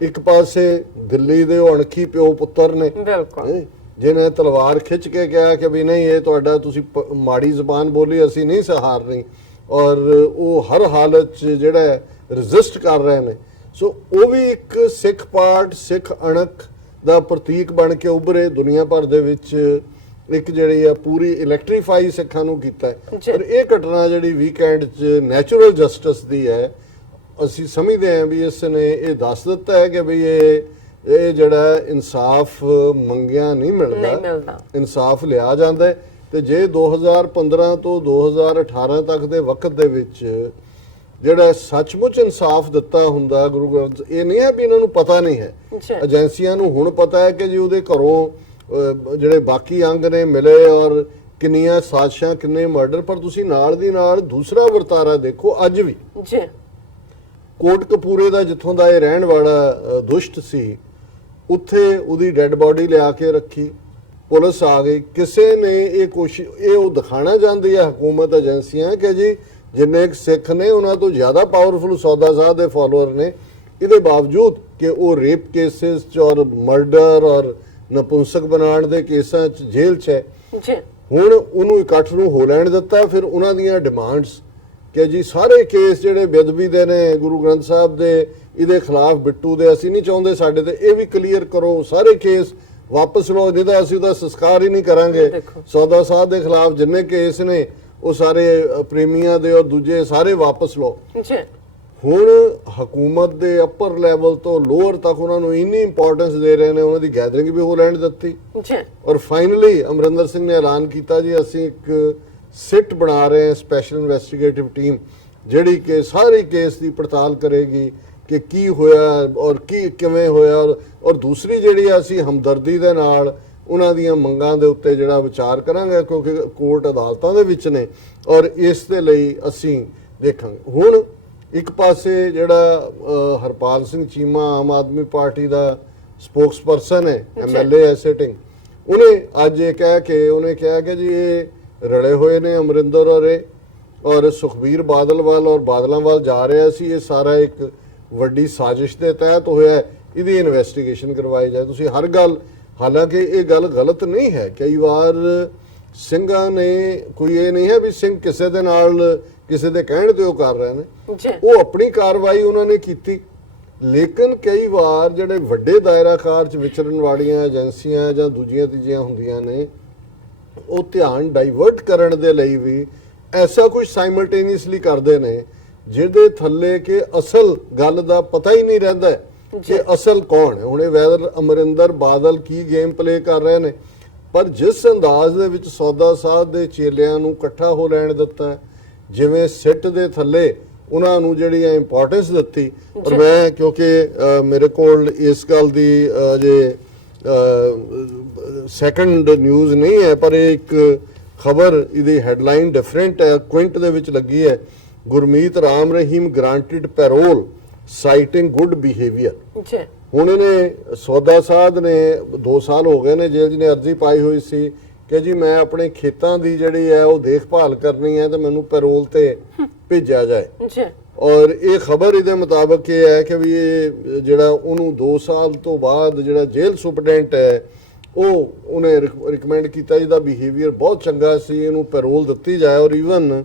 ਇੱਕ ਪਾਸੇ ਦਿੱਲੀ ਦੇ ਉਹ ਅਣਖੀ ਪਿਓ ਪੁੱਤਰ ਨੇ ਬਿਲਕੁਲ ਜਿਹਨੇ ਤਲਵਾਰ ਖਿੱਚ ਕੇ ਕਿਹਾ ਕਿ ਵੀ ਨਹੀਂ, ਇਹ ਤੁਹਾਡਾ ਤੁਸੀਂ ਮਾੜੀ ਜ਼ਬਾਨ ਬੋਲੀ, ਅਸੀਂ ਨਹੀਂ ਸਹਾਰਨੀ, ਔਰ ਉਹ ਹਰ ਹਾਲਤ 'ਚ ਜਿਹੜਾ ਰੈਜ਼ਿਸਟ ਕਰ ਰਹੇ ਨੇ। ਸੋ ਉਹ ਵੀ ਇੱਕ ਸਿੱਖ ਪਾਰਟ, ਸਿੱਖ ਅਣਖ ਦਾ ਪ੍ਰਤੀਕ ਬਣ ਕੇ ਉੱਭਰੇ, ਦੁਨੀਆ ਭਰ ਦੇ ਵਿੱਚ ਇੱਕ ਜਿਹੜੀ ਆ ਪੂਰੀ ਇਲੈਕਟ੍ਰੀਫਾਈ ਸਿੱਖਾਂ ਨੂੰ ਕੀਤਾ ਹੈ। ਪਰ ਇਹ ਘਟਨਾ ਜਿਹੜੀ ਵੀਕਐਂਡ 'ਚ ਨੈਚੁਰਲ ਜਸਟਿਸ ਦੀ ਹੈ, ਅਸੀਂ ਸਮਝਦੇ ਹਾਂ ਵੀ ਇਸ ਨੇ ਇਹ ਦੱਸ ਦਿੱਤਾ ਹੈ ਕਿ ਵੀ ਇਹ ਜਿਹੜਾ ਇਨਸਾਫ ਮੰਗਿਆ ਨਹੀਂ ਮਿਲਦਾ, ਇਨਸਾਫ ਲਿਆ ਜਾਂਦਾ ਹੈ। ਤੇ ਜੇ 2015 ਤੋਂ 2018 ਤੱਕ ਦੇ ਵਕਤ ਦੇ ਵਿੱਚ ਜਿਹੜਾ ਸੱਚਮੁੱਚ ਇਨਸਾਫ ਦਿੱਤਾ ਹੁੰਦਾ ਗੁਰੂ ਗ੍ਰੰਥ, ਇਹ ਨਹੀਂ ਹੈ ਵੀ ਇਹਨਾਂ ਨੂੰ ਪਤਾ ਨਹੀਂ ਹੈ। ਏਜੰਸੀਆਂ ਨੂੰ ਹੁਣ ਪਤਾ ਹੈ ਕਿ ਜੀ ਉਹਦੇ ਘਰੋਂ ਜਿਹੜੇ ਬਾਕੀ ਅੰਗ ਨੇ ਮਿਲੇ ਔਰ ਕਿੰਨੀਆਂ ਸਾਜ਼ਿਸ਼ਾਂ, ਕਿੰਨੇ ਮਰਡਰ। ਪਰ ਤੁਸੀਂ ਨਾਲ ਦੀ ਨਾਲ ਦੂਸਰਾ ਵਰਤਾਰਾ ਦੇਖੋ, ਅੱਜ ਵੀ ਕੋਟਕਪੂਰੇ ਦਾ ਜਿੱਥੋਂ ਦਾ ਇਹ ਰਹਿਣ ਵਾਲਾ ਦੁਸ਼ਟ ਸੀ, ਉੱਥੇ ਉਹਦੀ ਡੈੱਡ ਬਾਡੀ ਲਿਆ ਕੇ ਰੱਖੀ, ਪੁਲਿਸ ਆ ਗਈ। ਕਿਸੇ ਨੇ ਇਹ ਕੋਸ਼ਿਸ਼, ਇਹ ਉਹ ਦਿਖਾਣਾ ਚਾਹੁੰਦੀ ਹੈ ਹਕੂਮਤ, ਏਜੰਸੀਆਂ, ਕਿ ਜੀ ਜਿੰਨੇ ਸਿੱਖ ਨੇ ਉਹਨਾਂ ਤੋਂ ਜ਼ਿਆਦਾ ਪਾਵਰਫੁਲ ਸੌਦਾ ਸਾਹਿਬ ਦੇ ਫਾਲੋਅਰ ਨੇ। ਇਹਦੇ ਬਾਵਜੂਦ ਕਿ ਉਹ ਰੇਪ ਕੇਸਿਸ 'ਚ ਔਰ ਮਰਡਰ ਔਰ ਨਪੁੰਸਕ ਬਣਾਉਣ ਦੇ ਕੇਸਾਂ 'ਚ ਜੇਲ੍ਹ 'ਚ ਹੈ। ਹੁਣ ਉਹਨੂੰ ਇਕੱਠ ਨੂੰ ਹੋ ਲੈਣ ਦਿੱਤਾ। ਫਿਰ ਉਹਨਾਂ ਦੀਆਂ ਡਿਮਾਂਡਸ ਕਿ ਜੀ ਸਾਰੇ ਕੇਸ ਜਿਹੜੇ ਬੇਅਦਬੀ ਦੇ ਨੇ ਗੁਰੂ ਗ੍ਰੰਥ ਸਾਹਿਬ ਦੇ, ਇਹਦੇ ਖਿਲਾਫ ਬਿੱਟੂ ਦੇ, ਅਸੀਂ ਨਹੀਂ ਚਾਹੁੰਦੇ ਸਾਡੇ ਤੇ ਇਹ ਵੀ ਕਲੀਅਰ ਕਰੋ, ਸਾਰੇ ਕੇਸ ਵਾਪਸ ਲਓ, ਨਹੀਂ ਤਾਂ ਅਸੀਂ ਉਹਦਾ ਸੰਸਕਾਰ ਹੀ ਨਹੀਂ ਕਰਾਂਗੇ। ਸੌਦਾ ਸਾਹਿਬ ਦੇ ਖਿਲਾਫ ਜਿੰਨੇ ਕੇਸ ਨੇ ਉਹ ਸਾਰੇ ਪ੍ਰੇਮੀਆਂ ਦੇ ਔਰ ਦੂਜੇ ਸਾਰੇ ਵਾਪਸ ਲਓ। ਹੁਣ ਹਕੂਮਤ ਦੇ ਅੱਪਰ ਲੈਵਲ ਤੋਂ ਲੋਅਰ ਤੱਕ ਉਹਨਾਂ ਨੂੰ ਇੰਨੀ ਇੰਪੋਰਟੈਂਸ ਦੇ ਰਹੇ ਨੇ, ਉਹਨਾਂ ਦੀ ਗੈਦਰਿੰਗ ਵੀ ਹੋ ਲੈਣ ਦਿੱਤੀ। ਔਰ ਫਾਈਨਲੀ ਅਮਰਿੰਦਰ ਸਿੰਘ ਨੇ ਐਲਾਨ ਕੀਤਾ ਜੀ ਅਸੀਂ ਇੱਕ ਸਿੱਟ ਬਣਾ ਰਹੇ ਹਾਂ, ਸਪੈਸ਼ਲ ਇਨਵੈਸਟੀਗੇਟਿਵ ਟੀਮ, ਜਿਹੜੀ ਕਿ ਸਾਰੇ ਕੇਸ ਦੀ ਪੜਤਾਲ ਕਰੇਗੀ ਕਿ ਕੀ ਹੋਇਆ ਔਰ ਕਿਵੇਂ ਹੋਇਆ। ਔਰ ਦੂਸਰੀ ਜਿਹੜੀ ਆ, ਅਸੀਂ ਹਮਦਰਦੀ ਦੇ ਨਾਲ ਉਹਨਾਂ ਦੀਆਂ ਮੰਗਾਂ ਦੇ ਉੱਤੇ ਜਿਹੜਾ ਵਿਚਾਰ ਕਰਾਂਗੇ, ਕਿਉਂਕਿ ਕੋਰਟ ਅਦਾਲਤਾਂ ਦੇ ਵਿੱਚ ਨੇ ਔਰ ਇਸ ਦੇ ਲਈ ਅਸੀਂ ਦੇਖਾਂਗੇ। ਹੁਣ ਇੱਕ ਪਾਸੇ ਜਿਹੜਾ ਹਰਪਾਲ ਸਿੰਘ ਚੀਮਾ ਆਮ ਆਦਮੀ ਪਾਰਟੀ ਦਾ ਸਪੋਕਸਪਰਸਨ ਹੈ, MLA ਹੈ ਸਿਟਿੰਗ, ਉਹਨੇ ਅੱਜ ਇਹ ਕਹਿ ਕੇ ਉਹਨੇ ਕਿਹਾ ਕਿ ਜੀ ਇਹ ਰਲੇ ਹੋਏ ਨੇ ਅਮਰਿੰਦਰ ਔਰ ਸੁਖਬੀਰ ਬਾਦਲ ਵੱਲ ਔਰ ਬਾਦਲਾਂ ਵੱਲ ਜਾ ਰਿਹਾ ਸੀ, ਇਹ ਸਾਰਾ ਇੱਕ ਵੱਡੀ ਸਾਜ਼ਿਸ਼ ਦੇ ਤਹਿਤ ਹੋਇਆ, ਇਹਦੀ ਇਨਵੈਸਟੀਗੇਸ਼ਨ ਕਰਵਾਈ ਜਾਏ। ਤੁਸੀਂ ਹਰ ਗੱਲ, ਹਾਲਾਂਕਿ ਇਹ ਗੱਲ ਗਲਤ ਨਹੀਂ ਹੈ, ਕਈ ਵਾਰ ਸਿੰਘਾਂ ਨੇ, ਕੋਈ ਇਹ ਨਹੀਂ ਹੈ ਵੀ ਸਿੰਘ ਕਿਸੇ ਦੇ ਨਾਲ ਕਿਸੇ ਦੇ ਕਹਿਣ ਤੇ ਉਹ ਕਰ ਰਹੇ ਨੇ, ਉਹ ਆਪਣੀ ਕਾਰਵਾਈ ਉਹਨਾਂ ਨੇ ਕੀਤੀ। ਲੇਕਿਨ ਕਈ ਵਾਰ ਜਿਹੜੇ ਵੱਡੇ ਦਾਇਰਾਕਾਰ 'ਚ ਵਿਚਰਨ ਵਾਲੀਆਂ ਏਜੰਸੀਆਂ ਜਾਂ ਦੂਜੀਆਂ ਤੀਜੀਆਂ ਹੁੰਦੀਆਂ ਨੇ, ਉਹ ਧਿਆਨ ਡਾਈਵਰਟ ਕਰਨ ਦੇ ਲਈ ਵੀ ਐਸਾ ਕੁਝ ਸਾਈਮਲਟੇਨੀਅਸਲੀ ਕਰਦੇ ਨੇ ਜਿਹਦੇ ਥੱਲੇ ਕਿ ਅਸਲ ਗੱਲ ਦਾ ਪਤਾ ਹੀ ਨਹੀਂ ਰਹਿੰਦਾ ਕਿ ਅਸਲ ਕੌਣ ਹੈ। ਹੁਣ ਇਹ ਵੈਦਰ ਅਮਰਿੰਦਰ ਬਾਦਲ ਕੀ ਗੇਮ ਪਲੇ ਕਰ ਰਹੇ ਨੇ, ਪਰ ਜਿਸ ਅੰਦਾਜ਼ ਦੇ ਵਿੱਚ ਸੌਦਾ ਸਾਹਿਬ ਦੇ ਚੇਲਿਆਂ ਨੂੰ ਇਕੱਠਾ ਹੋ ਲੈਣ ਦਿੱਤਾ, ਜਿਵੇਂ ਸਿੱਟ ਦੇ ਥੱਲੇ ਉਹਨਾਂ ਨੂੰ ਜਿਹੜੀ ਇੰਪੋਰਟੈਂਸ ਦਿੱਤੀ। ਔਰ ਮੈਂ ਕਿਉਂਕਿ ਮੇਰੇ ਕੋਲ ਇਸ ਗੱਲ ਦੀ ਜੇ ਸੈਕੰਡ ਨਿਊਜ਼ ਨਹੀਂ ਹੈ, ਪਰ ਇਹ ਇੱਕ ਖਬਰ, ਇਹਦੀ ਹੈਡਲਾਈਨ ਡਿਫਰੈਂਟ ਹੈ, ਕੁਇੰਟ ਦੇ ਵਿੱਚ ਲੱਗੀ ਹੈ, Gurmeet Ram Rahim granted parole citing good behaviour. ਹੁਣ ਇਹਨੇ ਸੌਦਾ ਸਾਹਿਬ ਨੇ 2 ਸਾਲ ਹੋ ਗਏ ਨੇ ਜੇਲ੍ਹ 'ਚ, ਨੇ ਅਰਜ਼ੀ ਪਾਈ ਹੋਈ ਸੀ ਕਿ ਜੀ ਮੈਂ ਆਪਣੇ ਖੇਤਾਂ ਦੀ ਜਿਹੜੀ ਹੈ ਉਹ ਦੇਖਭਾਲ ਕਰਨੀ ਹੈ ਤੇ ਮੈਨੂੰ ਪੈਰੋਲ ਤੇ ਭੇਜਿਆ ਜਾਏ। ਔਰ ਇਹ ਖਬਰ ਇਹਦੇ ਮੁਤਾਬਕ ਇਹ ਹੈ ਕਿ ਵੀ ਇਹ ਜਿਹੜਾ ਉਹਨੂੰ 2 ਸਾਲ ਤੋਂ ਬਾਅਦ ਜਿਹੜਾ ਜੇਲ੍ਹ ਸੁਪਰਡੈਂਟ ਹੈ ਉਹਨੇ ਰਿਕਮੈਂਡ ਕੀਤਾ, ਜਿਹਦਾ ਬਿਹੇਵੀਅਰ ਬਹੁਤ ਚੰਗਾ ਸੀ, ਇਹਨੂੰ ਪੈਰੋਲ ਦਿੱਤੀ ਜਾਏ। ਔਰ ਈਵਨ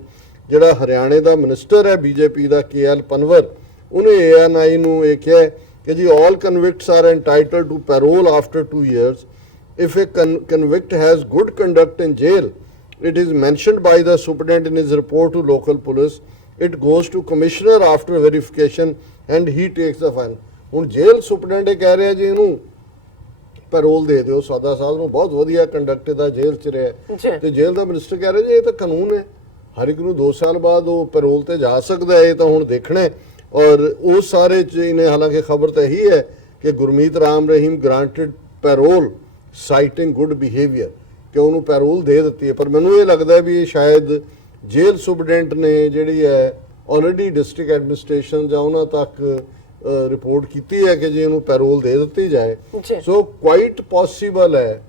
ਜਿਹੜਾ ਹਰਿਆਣੇ ਦਾ ਮਿਨਿਸਟਰ ਹੈ BJP ਦਾ KL ਪਨਵਰ, ਉਹਨੇ ANI ਨੂੰ ਇਹ ਕਿਹਾ ਕਿ ਜੀ all convicts are entitled to parole after 2 years. If a convict has good conduct in jail, it is mentioned by the superintendent in his report to local police. It goes to commissioner after verification and he takes the fine. ਹੁਣ ਜੇਲ੍ਹ ਸੁਪਰਡੈਂਟ ਕਹਿ ਰਿਹਾ ਜੀ ਇਹਨੂੰ ਪੈਰੋਲ ਦੇ ਦਿਓ, ਸੌਦਾ ਸਾਹਿਬ ਨੂੰ ਬਹੁਤ ਵਧੀਆ ਕੰਡਕਟ ਦਾ ਜੇਲ੍ਹ 'ਚ ਰਿਹਾ, ਤੇ ਜੇਲ੍ਹ ਦਾ ਮਿਨਿਸਟਰ ਕਹਿ ਰਿਹਾ ਜੀ ਇਹ ਤਾਂ ਕਾਨੂੰਨ ਹੈ, ਹਰ ਇੱਕ ਨੂੰ 2 ਸਾਲ ਬਾਅਦ ਉਹ ਪੈਰੋਲ ਤੇ ਜਾ ਸਕਦਾ ਹੈ, ਇਹ ਤਾਂ ਹੁਣ ਦੇਖਣਾ। ਔਰ ਉਹ ਸਾਰੇ 'ਚ ਇਹਨੇ, ਹਾਲਾਂਕਿ ਖਬਰ ਤਾਂ ਇਹੀ ਹੈ ਕਿ Gurmeet Ram Rahim granted parole citing good behaviour, ਕਿ ਉਹਨੂੰ ਪੈਰੋਲ ਦੇ ਦਿੱਤੀ ਹੈ। ਪਰ ਮੈਨੂੰ ਇਹ ਲੱਗਦਾ ਵੀ ਇਹ ਸ਼ਾਇਦ ਜੇਲ੍ਹ ਸੁਪਰਡੈਂਟ ਨੇ ਜਿਹੜੀ ਹੈ ਆਲਰੇਡੀ ਡਿਸਟ੍ਰਿਕਟ ਐਡਮਿਨਿਸਟ੍ਰੇਸ਼ਨ ਜਾਂ ਉਹਨਾਂ ਤੱਕ ਰਿਪੋਰਟ ਕੀਤੀ ਹੈ ਕਿ ਜੀ ਇਹਨੂੰ ਪੈਰੋਲ ਦੇ ਦਿੱਤੀ ਜਾਏ। ਸੋ ਕੁਆਇਟ ਪੋਸੀਬਲ ਹੈ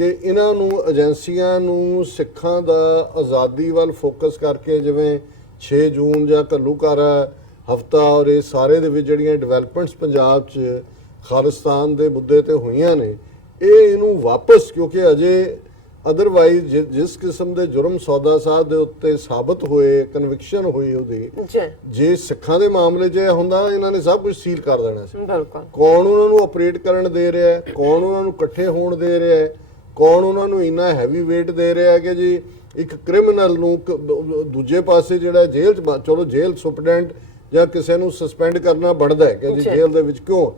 ਕਿ ਇਹਨਾਂ ਨੂੰ ਏਜੰਸੀਆਂ ਨੂੰ ਸਿੱਖਾਂ ਦਾ ਆਜ਼ਾਦੀ ਵੱਲ ਫੋਕਸ ਕਰਕੇ, ਜਿਵੇਂ 6 ਜੂਨ ਜਾਂ ਘੱਲੂਘਾਰਾ ਹਫਤਾ ਔਰ ਇਹ ਸਾਰੇ ਦੇ ਵਿੱਚ ਜਿਹੜੀਆਂ ਡਿਵੈਲਪਮੈਂਟਸ ਪੰਜਾਬ 'ਚ ਖਾਲਿਸਤਾਨ ਦੇ ਮੁੱਦੇ ਤੇ ਹੋਈਆਂ ਨੇ, ਇਹ ਇਹਨੂੰ ਵਾਪਸ, ਕਿਉਂਕਿ ਅਜੇ ਅਦਰਵਾਈਜ਼ ਜਿਸ ਕਿਸਮ ਦੇ ਜੁਰਮ ਸੌਦਾ ਸਾਹਿਬ ਦੇ ਉੱਤੇ ਸਾਬਤ ਹੋਏ, ਕਨਵਿਕਸ਼ਨ ਹੋਈ ਉਹਦੀ, ਜੇ ਸਿੱਖਾਂ ਦੇ ਮਾਮਲੇ 'ਚ ਇਹ ਹੁੰਦਾ ਇਹਨਾਂ ਨੇ ਸਭ ਕੁਝ ਸੀਲ ਕਰ ਦੇਣਾ ਸੀ। ਬਿਲਕੁਲ। ਕੌਣ ਉਹਨਾਂ ਨੂੰ ਆਪਰੇਟ ਕਰਨ ਦੇ ਰਿਹਾ ਹੈ, ਕੌਣ ਉਹਨਾਂ ਨੂੰ ਇਕੱਠੇ ਹੋਣ ਦੇ ਰਿਹਾ ਹੈ, ਕੌਣ ਉਹਨਾਂ ਨੂੰ ਇੰਨਾ ਹੈਵੀ weight ਦੇ ਰਿਹਾ ਹੈ ਕਿ ਜੀ ਇੱਕ ਕ੍ਰਿਮੀਨਲ ਨੂੰ ਦੂਜੇ ਪਾਸੇ ਜਿਹੜਾ ਜੇਲ੍ਹ 'ਚ, ਚਲੋ ਜੇਲ੍ਹ ਸੁਪਰਡੈਂਟ ਜਾਂ ਕਿਸੇ ਨੂੰ ਸਸਪੈਂਡ ਕਰਨਾ ਬਣਦਾ ਹੈ ਕਿ ਜੀ ਜੇਲ੍ਹ ਦੇ ਵਿੱਚ ਕਿਉਂ,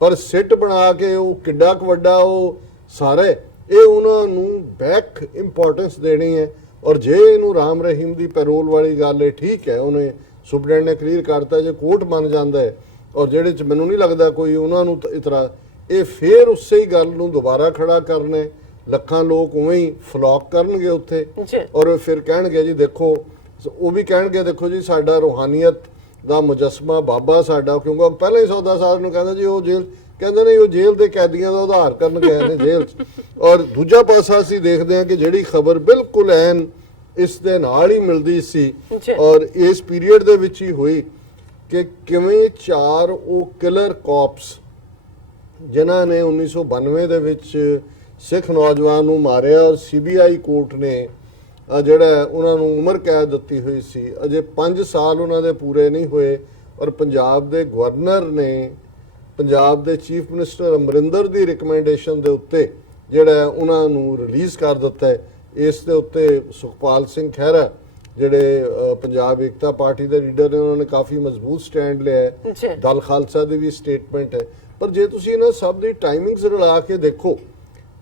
ਪਰ ਸਿੱਟ ਬਣਾ ਕੇ ਉਹ ਕਿੱਡਾ ਕੁ ਵੱਡਾ ਉਹ ਸਾਰੇ, ਇਹ ਉਹਨਾਂ ਨੂੰ ਬੈਕ ਇੰਪੋਰਟੈਂਸ ਦੇਣੀ ਹੈ। ਔਰ ਜੇ ਇਹਨੂੰ ਰਾਮ ਰਹੀਮ ਦੀ ਪੈਰੋਲ ਵਾਲੀ ਗੱਲ ਹੈ, ਠੀਕ ਹੈ, ਉਹਨੇ ਸੁਪਰਡੈਂਟ ਨੇ ਕਲੀਅਰ ਕਰਤਾ, ਜੇ ਕੋਰਟ ਮੰਨ ਜਾਂਦਾ ਹੈ, ਔਰ ਜਿਹੜੇ 'ਚ ਮੈਨੂੰ ਨਹੀਂ ਲੱਗਦਾ ਕੋਈ ਉਹਨਾਂ ਨੂੰ ਇਤਰਾ, ਇਹ ਫੇਰ ਉਸੇ ਹੀ ਗੱਲ ਨੂੰ ਦੁਬਾਰਾ ਖੜਾ ਕਰਨੇ, ਲੱਖਾਂ ਲੋਕ ਉਵੇਂ ਹੀ ਫਲੌਕ ਕਰਨਗੇ ਉੱਥੇ, ਔਰ ਫਿਰ ਕਹਿਣਗੇ ਜੀ ਦੇਖੋ, ਉਹ ਵੀ ਕਹਿਣਗੇ ਦੇਖੋ ਜੀ ਸਾਡਾ ਰੂਹਾਨੀਅਤ ਦਾ ਮੁਜੱਸਮਾ ਬਾਬਾ ਸਾਡਾ, ਕਿਉਂਕਿ ਪਹਿਲਾਂ ਹੀ ਸੌਦਾ ਸਾਹਿਬ ਨੂੰ ਕਹਿੰਦਾ ਜੀ ਉਹ ਜੇਲ੍ਹ, ਕਹਿੰਦੇ ਨੇ ਉਹ ਜੇਲ੍ਹ ਦੇ ਕੈਦੀਆਂ ਦਾ ਉਧਾਰ ਕਰਨ ਗਏ ਨੇ ਜੇਲ੍ਹ 'ਚ। ਔਰ ਦੂਜਾ ਪਾਸਾ ਅਸੀਂ ਦੇਖਦੇ ਹਾਂ ਕਿ ਜਿਹੜੀ ਖਬਰ ਬਿਲਕੁਲ ਐਨ ਇਸ ਦੇ ਨਾਲ ਹੀ ਮਿਲਦੀ ਸੀ ਔਰ ਇਸ ਪੀਰੀਅਡ ਦੇ ਵਿੱਚ ਹੀ ਹੋਈ ਕਿ ਕਿਵੇਂ 4 ਉਹ ਕਿਲਰ ਕਾਪਸ ਜਿਨ੍ਹਾਂ ਨੇ 1992 ਦੇ ਵਿੱਚ ਸਿੱਖ ਨੌਜਵਾਨ ਨੂੰ ਮਾਰਿਆ, ਔਰ CBI ਕੋਰਟ ਨੇ ਜਿਹੜਾ ਉਹਨਾਂ ਨੂੰ ਉਮਰ ਕੈਦ ਦਿੱਤੀ ਹੋਈ ਸੀ, ਅਜੇ 5 ਸਾਲ ਉਹਨਾਂ ਦੇ ਪੂਰੇ ਨਹੀਂ ਹੋਏ, ਔਰ ਪੰਜਾਬ ਦੇ ਗਵਰਨਰ ਨੇ ਪੰਜਾਬ ਦੇ ਚੀਫ ਮਿਨਿਸਟਰ ਅਮਰਿੰਦਰ ਦੀ ਰਿਕਮੈਂਡੇਸ਼ਨ ਦੇ ਉੱਤੇ ਜਿਹੜਾ ਉਹਨਾਂ ਨੂੰ ਰਿਲੀਜ਼ ਕਰ ਦਿੱਤਾ ਹੈ। ਇਸ ਦੇ ਉੱਤੇ ਸੁਖਪਾਲ ਸਿੰਘ ਖਹਿਰਾ ਜਿਹੜੇ ਪੰਜਾਬ ਏਕਤਾ ਪਾਰਟੀ ਦੇ ਲੀਡਰ ਨੇ, ਉਹਨਾਂ ਨੇ ਕਾਫੀ ਮਜ਼ਬੂਤ ਸਟੈਂਡ ਲਿਆ ਹੈ। ਦਲ ਖਾਲਸਾ ਦੀ ਵੀ ਸਟੇਟਮੈਂਟ ਹੈ। ਪਰ ਜੇ ਤੁਸੀਂ ਇਹਨਾਂ ਸਭ ਦੀ ਟਾਈਮਿੰਗਸ ਰਲਾ ਕੇ ਦੇਖੋ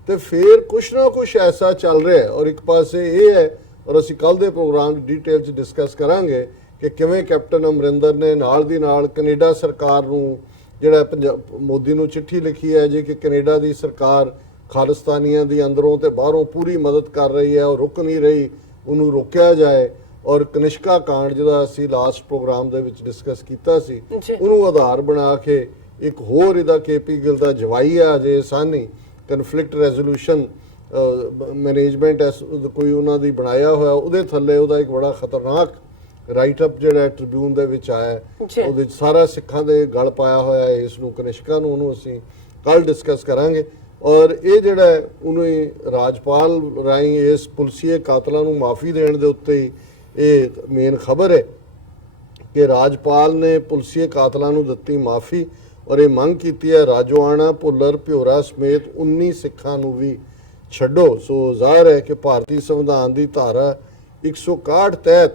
ਤੇ ਫਿਰ ਕੁਛ ਨਾ ਕੁਛ ਐਸਾ ਚੱਲ ਰਿਹਾ ਹੈ। ਔਰ ਇੱਕ ਪਾਸੇ ਇਹ ਹੈ, ਔਰ ਅਸੀਂ ਕੱਲ ਦੇ ਪ੍ਰੋਗਰਾਮ 'ਚ ਡਿਟੇਲ 'ਚ ਡਿਸਕਸ ਕਰਾਂਗੇ ਕਿ ਕਿਵੇਂ ਕੈਪਟਨ ਅਮਰਿੰਦਰ ਨੇ ਨਾਲ ਦੀ ਨਾਲ ਕੈਨੇਡਾ ਸਰਕਾਰ ਨੂੰ ਜਿਹੜਾ ਮੋਦੀ ਨੂੰ ਚਿੱਠੀ ਲਿਖੀ ਹੈ ਜੀ ਕਿ ਕੈਨੇਡਾ ਦੀ ਸਰਕਾਰ ਖਾਲਿਸਤਾਨੀਆਂ ਦੀ ਅੰਦਰੋਂ ਤੇ ਬਾਹਰੋਂ ਪੂਰੀ ਮਦਦ ਕਰ ਰਹੀ ਹੈ, ਉਹ ਰੁਕ ਨਹੀਂ ਰਹੀ, ਉਹਨੂੰ ਰੋਕਿਆ ਜਾਏ। ਔਰ ਕਨਿਸ਼ਕਾ ਕਾਂਡ ਜਿਹਦਾ ਅਸੀਂ ਲਾਸਟ ਪ੍ਰੋਗਰਾਮ ਦੇ ਵਿੱਚ ਡਿਸਕਸ ਕੀਤਾ ਸੀ, ਉਹਨੂੰ ਆਧਾਰ ਬਣਾ ਕੇ ਇੱਕ ਹੋਰ ਇਹਦਾ KP ਗਿੱਲ ਦਾ ਜਵਾਈ ਆ ਅਜੇ ਸਾਨੀ ਕਨਫਲਿਕਟ ਰੈਜ਼ੋਲੂਸ਼ਨ ਮੈਨੇਜਮੈਂਟ ਕੋਈ ਉਹਨਾਂ ਦੀ ਬਣਾਇਆ ਹੋਇਆ, ਉਹਦੇ ਥੱਲੇ ਉਹਦਾ ਇੱਕ ਬੜਾ ਖਤਰਨਾਕ ਰਾਈਟ ਅਪ ਜਿਹੜਾ ਟ੍ਰਿਬਿਊਨ ਦੇ ਵਿੱਚ ਆਇਆ, ਉਹਦੇ ਵਿੱਚ ਸਾਰਾ ਸਿੱਖਾਂ ਦੇ ਗਲ ਪਾਇਆ ਹੋਇਆ ਹੈ। ਇਸ ਨੂੰ ਕਨਿਸ਼ਕਾ ਨੂੰ ਉਹਨੂੰ ਅਸੀਂ ਕੱਲ ਡਿਸਕਸ ਕਰਾਂਗੇ। ਔਰ ਇਹ ਜਿਹੜਾ ਉਹਨੂੰ ਰਾਜਪਾਲ ਰਾਹੀਂ ਇਸ ਪੁਲਸੀਏ ਕਾਤਲਾਂ ਨੂੰ ਮਾਫੀ ਦੇਣ ਦੇ ਉੱਤੇ ਹੀ ਇਹ ਮੇਨ ਖਬਰ ਹੈ ਕਿ ਰਾਜਪਾਲ ਨੇ ਪੁਲਸੀਏ ਕਾਤਲਾਂ ਨੂੰ ਦਿੱਤੀ ਮਾਫੀ ਔਰ ਇਹ ਮੰਗ ਕੀਤੀ ਹੈ ਰਾਜੋਆਣਾ, ਭੁੱਲਰ, ਭਿਓਰਾ ਸਮੇਤ 19 ਸਿੱਖਾਂ ਨੂੰ ਵੀ ਛੱਡੋ। ਸੋ ਜ਼ਾਹਿਰ ਹੈ ਕਿ ਭਾਰਤੀ ਸੰਵਿਧਾਨ ਦੀ ਧਾਰਾ 161 ਤਹਿਤ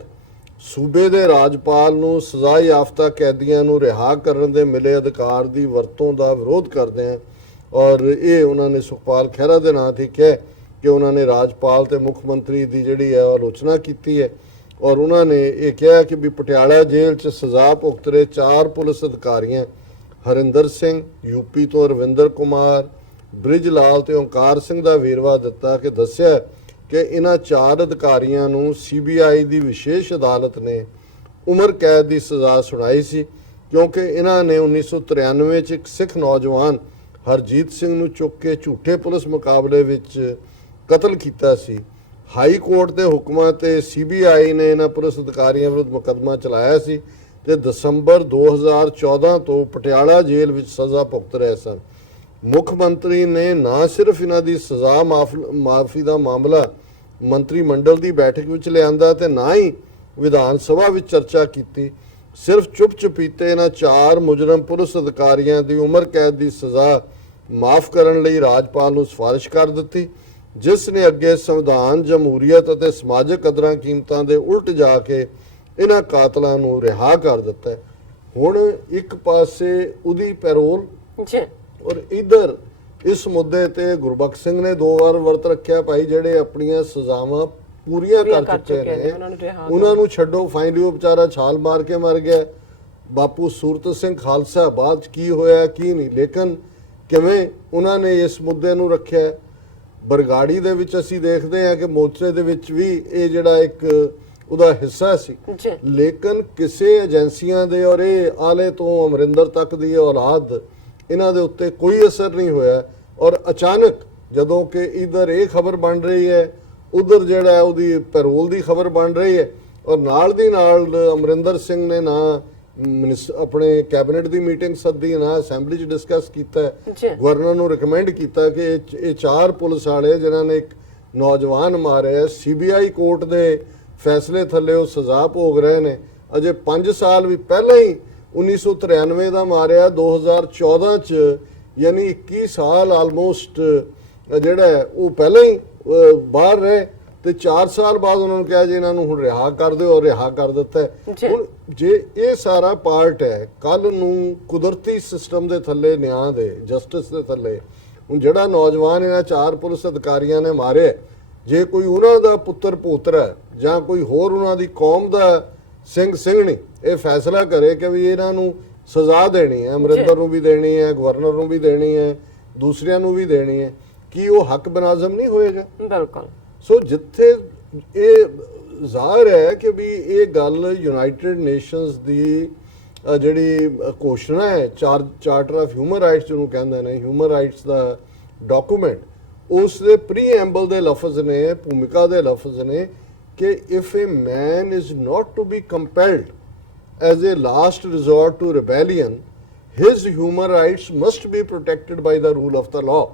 ਸੂਬੇ ਦੇ ਰਾਜਪਾਲ ਨੂੰ ਸਜ਼ਾ ਯਾਫਤਾ ਕੈਦੀਆਂ ਨੂੰ ਰਿਹਾ ਕਰਨ ਦੇ ਮਿਲੇ ਅਧਿਕਾਰ ਦੀ ਵਰਤੋਂ ਦਾ ਵਿਰੋਧ ਕਰਦੇ ਹਨ। ਔਰ ਇਹ ਉਹਨਾਂ ਨੇ ਸੁਖਪਾਲ ਖਹਿਰਾ ਦੇ ਨਾਂ ਤੇ ਕਿਹਾ ਕਿ ਉਹਨਾਂ ਨੇ ਰਾਜਪਾਲ ਤੇ ਮੁੱਖ ਮੰਤਰੀ ਦੀ ਜਿਹੜੀ ਹੈ ਆਲੋਚਨਾ ਕੀਤੀ ਹੈ। ਔਰ ਉਹਨਾਂ ਨੇ ਇਹ ਕਿਹਾ ਕਿ ਵੀ ਪਟਿਆਲਾ ਜੇਲ੍ਹ 'ਚ ਸਜ਼ਾ ਭੁਗਤ ਰਹੇ 4 ਪੁਲਿਸ ਅਧਿਕਾਰੀਆਂ ਹਰਿੰਦਰ ਸਿੰਘ UP ਤੋਂ, ਰਵਿੰਦਰ ਕੁਮਾਰ, ਬ੍ਰਿਜ ਲਾਲ ਤੇ ਓਂਕਾਰ ਸਿੰਘ ਦਾ ਵੇਰਵਾ ਦਿੱਤਾ ਕਿ ਦੱਸਿਆ ਕਿ ਇਹਨਾਂ 4 ਅਧਿਕਾਰੀਆਂ ਨੂੰ CBI ਦੀ ਵਿਸ਼ੇਸ਼ ਅਦਾਲਤ ਨੇ ਉਮਰ ਕੈਦ ਦੀ ਸਜ਼ਾ ਸੁਣਾਈ ਸੀ ਕਿਉਂਕਿ ਇਹਨਾਂ ਨੇ 1993 'ਚ ਇੱਕ ਸਿੱਖ ਨੌਜਵਾਨ ਹਰਜੀਤ ਸਿੰਘ ਨੂੰ ਚੁੱਕ ਕੇ ਝੂਠੇ ਪੁਲਿਸ ਮੁਕਾਬਲੇ ਵਿੱਚ ਕਤਲ ਕੀਤਾ ਸੀ। ਹਾਈ ਕੋਰਟ ਦੇ ਹੁਕਮਾਂ ਤੇ CBI ਨੇ ਇਹਨਾਂ ਪੁਲਿਸ ਅਧਿਕਾਰੀਆਂ ਵਿਰੁੱਧ ਮੁਕੱਦਮਾ ਚਲਾਇਆ ਸੀ ਤੇ ਦਸੰਬਰ 2014 ਤੋਂ ਪਟਿਆਲਾ ਜੇਲ੍ਹ ਵਿੱਚ ਸਜ਼ਾ ਭੁਗਤ ਰਹੇ ਸਨ। ਮੁੱਖ ਮੰਤਰੀ ਨੇ ਨਾ ਸਿਰਫ ਇਹਨਾਂ ਦੀ ਸਜ਼ਾ ਮਾਫੀ ਦਾ ਮਾਮਲਾ ਮੰਤਰੀ ਮੰਡਲ ਦੀ ਬੈਠਕ ਵਿੱਚ ਲਿਆਂਦਾ ਤੇ ਨਾ ਹੀ ਵਿਧਾਨ ਸਭਾ ਵਿੱਚ ਚਰਚਾ ਕੀਤੀ, ਸਿਰਫ ਚੁੱਪ-ਚੁਪੀਤੇ ਇਹਨਾਂ 4 ਮੁਜਰਮ ਪੁਲਿਸ ਅਧਿਕਾਰੀਆਂ ਦੀ ਉਮਰ ਕੈਦ ਦੀ ਸਜ਼ਾ ਮਾਫ ਕਰਨ ਲਈ ਰਾਜਪਾਲ ਨੂੰ ਸਿਫਾਰਿਸ਼ ਕਰ ਦਿੱਤੀ, ਜਿਸ ਨੇ ਅੱਗੇ ਸੰਵਿਧਾਨ, ਜਮਹੂਰੀਅਤ ਅਤੇ ਸਮਾਜਿਕ ਕਦਰਾਂ ਕੀਮਤਾਂ ਦੇ ਉਲਟ ਜਾ ਕੇ ਇਹਨਾਂ ਕਾਤਲਾਂ ਨੂੰ ਰਿਹਾ ਕਰ ਦਿੱਤਾ। ਹੁਣ ਇੱਕ ਪਾਸੇ ਉਹਦੀ ਪੈਰੋਲ ਔਰ ਇਧਰ ਇਸ ਮੁੱਦੇ ਤੇ ਗੁਰਬਖਸ਼ ਸਿੰਘ ਨੇ 2 ਵਾਰ ਵਰਤ ਰੱਖਿਆ, ਭਾਈ ਜਿਹੜੇ ਆਪਣੀਆਂ ਸਜ਼ਾਵਾਂ ਪੂਰੀਆਂ ਕਰ ਚੁੱਕੇ ਨੇ ਉਹਨਾਂ ਨੂੰ ਛੱਡੋ। ਫਾਈਨਲੀ ਉਹ ਵਿਚਾਰਾ ਛਾਲ ਮਾਰ ਕੇ ਮਰ ਗਿਆ। ਬਾਪੂ ਸੂਰਤ ਸਿੰਘ ਖਾਲਸਾ ਬਾਅਦ 'ਚ ਕੀ ਹੋਇਆ ਕੀ ਨਹੀਂ, ਲੇਕਿਨ ਕਿਵੇਂ ਉਹਨਾਂ ਨੇ ਇਸ ਮੁੱਦੇ ਨੂੰ ਰੱਖਿਆ। ਬਰਗਾੜੀ ਦੇ ਵਿੱਚ ਅਸੀਂ ਦੇਖਦੇ ਹਾਂ ਕਿ ਮੋਰਚੇ ਦੇ ਵਿੱਚ ਵੀ ਇਹ ਜਿਹੜਾ ਇੱਕ ਉਹਦਾ ਹਿੱਸਾ ਸੀ, ਲੇਕਿਨ ਕਿਸੇ ਏਜੰਸੀਆਂ ਦੇ ਔਰ ਇਹ ਆਲੇ ਤੋਂ ਅਮਰਿੰਦਰ ਤੱਕ ਦੀ ਔਲਾਦ ਇਹਨਾਂ ਦੇ ਉੱਤੇ ਕੋਈ ਅਸਰ ਨਹੀਂ ਹੋਇਆ। ਔਰ ਅਚਾਨਕ ਜਦੋਂ ਕਿ ਇਧਰ ਇਹ ਖਬਰ ਬਣ ਰਹੀ ਹੈ, ਉਧਰ ਜਿਹੜਾ ਹੈ ਉਹਦੀ ਪੈਰੋਲ ਦੀ ਖਬਰ ਬਣ ਰਹੀ ਹੈ, ਔਰ ਨਾਲ ਦੀ ਨਾਲ ਅਮਰਿੰਦਰ ਸਿੰਘ ਨੇ ਨਾ ਆਪਣੇ ਕੈਬਨਿਟ ਦੀ ਮੀਟਿੰਗ ਸੱਦੀ, ਨਾ ਅਸੈਂਬਲੀ 'ਚ ਡਿਸਕਸ ਕੀਤਾ ਹੈ। ਗਵਰਨਰ ਨੂੰ ਰਿਕਮੈਂਡ ਕੀਤਾ ਕਿ ਇਹ 4 ਪੁਲਿਸ ਵਾਲੇ ਜਿਨ੍ਹਾਂ ਨੇ ਇੱਕ ਨੌਜਵਾਨ ਮਾਰਿਆ, CBI ਕੋਰਟ ਦੇ ਫੈਸਲੇ ਥੱਲੇ ਉਹ ਸਜ਼ਾ ਭੋਗ ਰਹੇ ਨੇ। ਅਜੇ 5 ਸਾਲ ਵੀ ਪਹਿਲਾਂ ਹੀ 1993 ਦਾ ਮਾਰਿਆ, 2014 ਚ, ਯਾਨੀ 21 ਸਾਲ ਆਲਮੋਸਟ ਜਿਹੜਾ ਹੈ ਉਹ ਪਹਿਲਾਂ ਹੀ ਬਾਹਰ ਰਹੇ, ਤੇ 4 ਸਾਲ ਬਾਅਦ ਉਹਨਾਂ ਨੂੰ ਕਿਹਾ ਜੀ ਇਹਨਾਂ ਨੂੰ ਹੁਣ ਰਿਹਾ ਕਰ ਦਿਓ, ਔਰ ਰਿਹਾ ਕਰ ਦਿੱਤਾ ਹੈ। ਹੁਣ ਜੇ ਇਹ ਸਾਰਾ ਪਾਰਟ ਹੈ, ਕੱਲ ਨੂੰ ਕੁਦਰਤੀ ਸਿਸਟਮ ਦੇ ਥੱਲੇ, ਨਿਆਂ ਦੇ, ਜਸਟਿਸ ਦੇ ਥੱਲੇ, ਹੁਣ ਜਿਹੜਾ ਨੌਜਵਾਨ ਇਹਨਾਂ 4 ਪੁਲਿਸ ਅਧਿਕਾਰੀਆਂ ਨੇ ਮਾਰਿਆ, ਜੇ ਕੋਈ ਉਹਨਾਂ ਦਾ ਪੁੱਤਰ ਪੋਤਰਾ ਜਾਂ ਕੋਈ ਹੋਰ ਉਹਨਾਂ ਦੀ ਕੌਮ ਦਾ ਸਿੰਘ ਸਿੰਘਣੀ ਇਹ ਫੈਸਲਾ ਕਰੇ ਕਿ ਵੀ ਇਹਨਾਂ ਨੂੰ ਸਜ਼ਾ ਦੇਣੀ ਹੈ, ਅਮਰਿੰਦਰ ਨੂੰ ਵੀ ਦੇਣੀ ਹੈ, ਗਵਰਨਰ ਨੂੰ ਵੀ ਦੇਣੀ ਹੈ, ਦੂਸਰਿਆਂ ਨੂੰ ਵੀ ਦੇਣੀ ਹੈ, ਕੀ ਉਹ ਹੱਕ ਬਨਾਜ਼ਮ ਨਹੀਂ ਹੋਏਗਾ? ਬਿਲਕੁਲ। ਸੋ ਜਿੱਥੇ ਇਹ ਜ਼ਾਹਿਰ ਹੈ ਕਿ ਵੀ ਇਹ ਗੱਲ ਯੂਨਾਈਟਿਡ ਨੇਸ਼ਨਸ ਦੀ ਜਿਹੜੀ ਘੋਸ਼ਣਾ ਹੈ, ਚਾਰਟਰ ਆਫ ਹਿਊਮਨ ਰਾਈਟਸ ਜਿਹਨੂੰ ਕਹਿੰਦੇ ਨੇ, ਹਿਊਮਨ ਰਾਈਟਸ ਦਾ ਡਾਕੂਮੈਂਟ, ਉਸ ਦੇ ਪ੍ਰੀਐਂਬਲ ਦੇ ਲਫ਼ਜ਼ ਨੇ, ਭੂਮਿਕਾ ਦੇ ਲਫ਼ਜ਼ ਨੇ ਕਿ if a man is not to be compelled as a last resort to rebellion, his human rights must be protected by the rule of the law।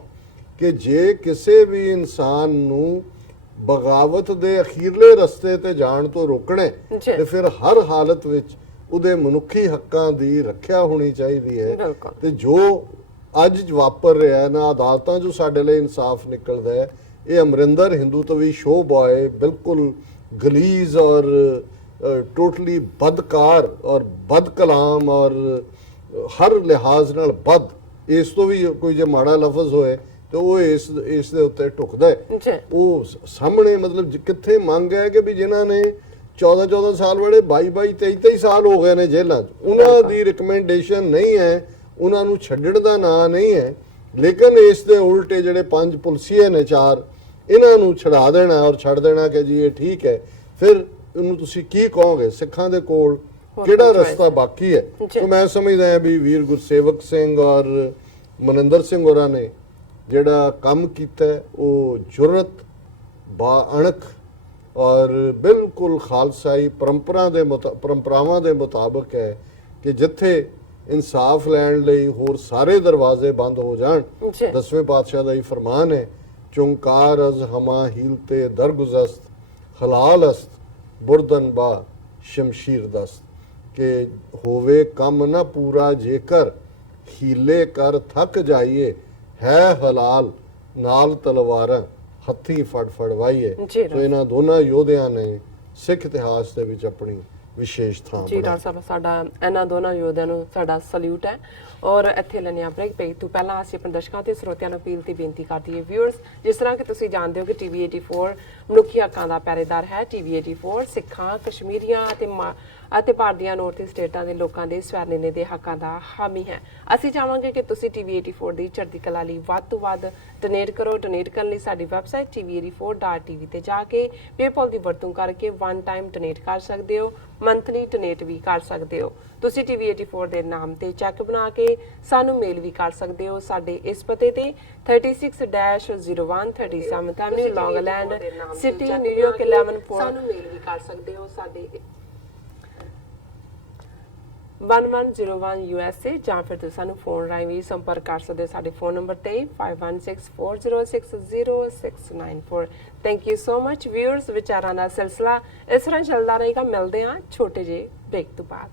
ਕਿ ਜੇ ਕਿਸੇ ਵੀ ਇਨਸਾਨ ਨੂੰ ਬਗਾਵਤ ਦੇ ਅਖੀਰਲੇ ਰਸਤੇ ਤੇ ਜਾਣ ਤੋਂ ਰੋਕਣਾ ਤੇ ਫਿਰ ਹਰ ਹਾਲਤ ਵਿੱਚ ਉਹਦੇ ਮਨੁੱਖੀ ਹੱਕਾਂ ਦੀ ਰੱਖਿਆ ਹੋਣੀ ਚਾਹੀਦੀ ਹੈ। ਤੇ ਜੋ ਅੱਜ ਵਾਪਰ ਰਿਹਾ ਨਾ, ਅਦਾਲਤਾਂ 'ਚੋਂ ਸਾਡੇ ਲਈ ਇਨਸਾਫ ਨਿਕਲਦਾ ਹੈ, ਇਹ ਅਮਰਿੰਦਰ ਹਿੰਦੂਤਵੀ ਸ਼ੋ ਬॉय ਬਿਲਕੁਲ ਗਲੀਜ਼ ਔਰ ਟੋਟਲੀ ਬਦਕਾਰ ਔਰ ਬਦ ਕਲਾਮ ਔਰ ਹਰ ਲਿਹਾਜ਼ ਨਾਲ ਬਦ, ਇਸ ਤੋਂ ਵੀ ਕੋਈ ਜੇ ਮਾੜਾ ਲਫ਼ਜ਼ ਹੋਏ ਤੇ ਉਹ ਇਸ ਦੇ ਉੱਤੇ ਢੁਕਦਾ ਹੈ। ਉਹ ਸਾਹਮਣੇ ਮਤਲਬ ਕਿੱਥੇ ਮੰਗ ਹੈ ਕਿ ਵੀ ਜਿਨ੍ਹਾਂ ਨੇ 14 ਸਾਲ ਵਾਲੇ 22 23 ਸਾਲ ਹੋ ਗਏ ਨੇ ਜੇਲ੍ਹਾਂ 'ਚ, ਉਹਨਾਂ ਦੀ ਰਿਕਮੈਂਡੇਸ਼ਨ ਨਹੀਂ ਹੈ, ਉਹਨਾਂ ਨੂੰ ਛੱਡਣ ਦਾ ਨਾਂ ਨਹੀਂ ਹੈ, ਲੇਕਿਨ ਇਸ ਦੇ ਉਲਟੇ ਜਿਹੜੇ 5 ਪੁਲਸੀਏ ਨੇ 4, ਇਹਨਾਂ ਨੂੰ ਛਡਾ ਦੇਣਾ ਔਰ ਛੱਡ ਦੇਣਾ ਕਿ ਜੀ ਇਹ ਠੀਕ ਹੈ। ਫਿਰ ਉਹਨੂੰ ਤੁਸੀਂ ਕੀ ਕਹੋਗੇ? ਸਿੱਖਾਂ ਦੇ ਕੋਲ ਕਿਹੜਾ ਰਸਤਾ ਬਾਕੀ ਹੈ? ਸੋ ਮੈਂ ਸਮਝਦਾ ਹਾਂ ਵੀ ਵੀਰ ਗੁਰਸੇਵਕ ਸਿੰਘ ਔਰ ਮਨਿੰਦਰ ਸਿੰਘ ਹੋਰਾਂ ਨੇ ਜਿਹੜਾ ਕੰਮ ਕੀਤਾ ਉਹ ਜੁਰਤ, ਬਾਅਣਖ ਔਰ ਬਿਲਕੁਲ ਖਾਲਸਾਈ ਪਰੰਪਰਾਵਾਂ ਦੇ ਮੁਤਾਬਕ ਹੈ ਕਿ ਜਿੱਥੇ ਇਨਸਾਫ ਲੈਣ ਲਈ ਹੋਰ ਸਾਰੇ ਦਰਵਾਜ਼ੇ ਬੰਦ ਹੋ ਜਾਣ। 10ਵੇਂ ਪਾਤਸ਼ਾਹ ਦਾ ਹੀ ਫਰਮਾਨ ਹੈ, ਚੁੰਕਾਰ ਅਜ਼ ਹਮਾ ਹੀਲਤੇ ਦਰਗੁਜ਼ਸਤ ਹਲਾਲ ਅਸਤ ਬੁਰਦਨ ਬਾ ਸ਼ਮਸ਼ੀਰ ਦਸਤ, ਕਿ ਹੋਵੇ ਕੰਮ ਨਾ ਪੂਰਾ ਜੇਕਰ ਹੀਲੇ ਕਰ ਥੱਕ ਜਾਈਏ, ਹੈ ਹਲਾਲ ਨਾਲ ਤਲਵਾਰਾਂ ਹੱਥੀ ਫੜ ਵਾਈਏ। ਸੋ ਇਹਨਾਂ ਦੋਨਾਂ ਯੋਧਿਆਂ ਨੇ ਸਿੱਖ ਇਤਿਹਾਸ ਦੇ ਵਿੱਚ ਆਪਣੀ ਵਿਸ਼ੇਸ਼ ਥਾਂ ਬਣਾਈ। ਜੀ ਡਾਕਟਰ ਸਾਹਿਬ, ਸਾਡਾ ਇਹਨਾਂ ਦੋਨਾਂ ਯੋਧਿਆਂ ਨੂੰ ਸਾਡਾ ਸਲੂਟ ਹੈ। ਔਰ ਇੱਥੇ ਲੈਣੇ ਆ ਬ੍ਰੇਕ। ਪਈ ਤੋਂ ਪਹਿਲਾਂ ਅਸੀਂ ਆਪਣੇ ਦਰਸ਼ਕਾਂ ਤੇ ਸਰੋਤਿਆਂ ਨੂੰ ਅਪੀਲ ਤੇ ਬੇਨਤੀ ਕਰਦੀ ਹੈ ਵਿਊਅਰਸ, ਜਿਸ ਤਰ੍ਹਾਂ ਕਿ ਤੁਸੀਂ ਜਾਣਦੇ ਹੋ ਕਿ TV84 ਮਨੁੱਖੀ ਹੱਕਾਂ ਦਾ ਪਹਿਰੇਦਾਰ ਹੈ। TV84 ਸਿੱਖਾਂ, ਕਸ਼ਮੀਰੀਆਂ ਅਤੇ ਭਾਰਤ ਦੀਆਂ ਨੌਰਥ ਸਟੇਟਾਂ ਦੇ ਲੋਕਾਂ ਦੇ ਸਵੈਰਨਿਨੇ ਦੇ ਹੱਕਾਂ ਦਾ ਹਾਮੀ ਹੈ। ਅਸੀਂ ਚਾਹਾਂਗੇ ਕਿ ਤੁਸੀਂ TV84 ਦੀ ਚੜ੍ਹਦੀ ਕਲਾ ਲਈ ਵੱਧ ਤੋਂ ਵੱਧ ਡੋਨੇਟ ਕਰੋ। ਡੋਨੇਟ ਕਰਨ ਲਈ ਸਾਡੀ ਵੈਬਸਾਈਟ tv84.tv ਤੇ ਜਾ ਕੇ ਪੇਪਾਲ ਦੀ ਵਰਤੋਂ ਕਰਕੇ 1 ਟਾਈਮ ਡੋਨੇਟ ਕਰ ਸਕਦੇ ਹੋ, ਮੰਥਲੀ ਡੋਨੇਟ ਵੀ ਕਰ ਸਕਦੇ ਹੋ। ਤੁਸੀਂ TV84 ਦੇ ਨਾਮ ਤੇ ਚੈੱਕ ਬਣਾ ਕੇ ਸਾਨੂੰ ਮੇਲ ਵੀ ਕਰ ਸਕਦੇ ਹੋ। ਸਾਡੇ ਇਸ ਪਤੇ ਤੇ 36-0137 ਐਵਨਿਊ ਲੌਂਗਲੈਂਡ ਸਿਟੀ, ਨਿਊਯਾਰਕ 114 ਸਾਨੂੰ ਮੇਲ ਵੀ ਕਰ ਸਕਦੇ ਹੋ। ਸਾਡੇ 1101 USA ਜਾਂ ਫਿਰ ਤੁਸੀਂ ਸਾਨੂੰ ਫੋਨ ਰਾਹੀਂ ਵੀ ਸੰਪਰਕ ਕਰ ਸਕਦੇ ਹੋ। ਸਾਡੇ ਫੋਨ ਨੰਬਰ ਤੇ 5164060694। Thank you so much viewers. ਵਿਚਾਰਾਂ ਦਾ ਸਿਲਸਿਲਾ ਇਸ ਤਰ੍ਹਾਂ ਚੱਲਦਾ ਰਹੇਗਾ। ਮਿਲਦੇ ਹਾਂ ਛੋਟੇ ਜਿਹੇ ਬ੍ਰੇਕ ਤੋਂ ਬਾਅਦ।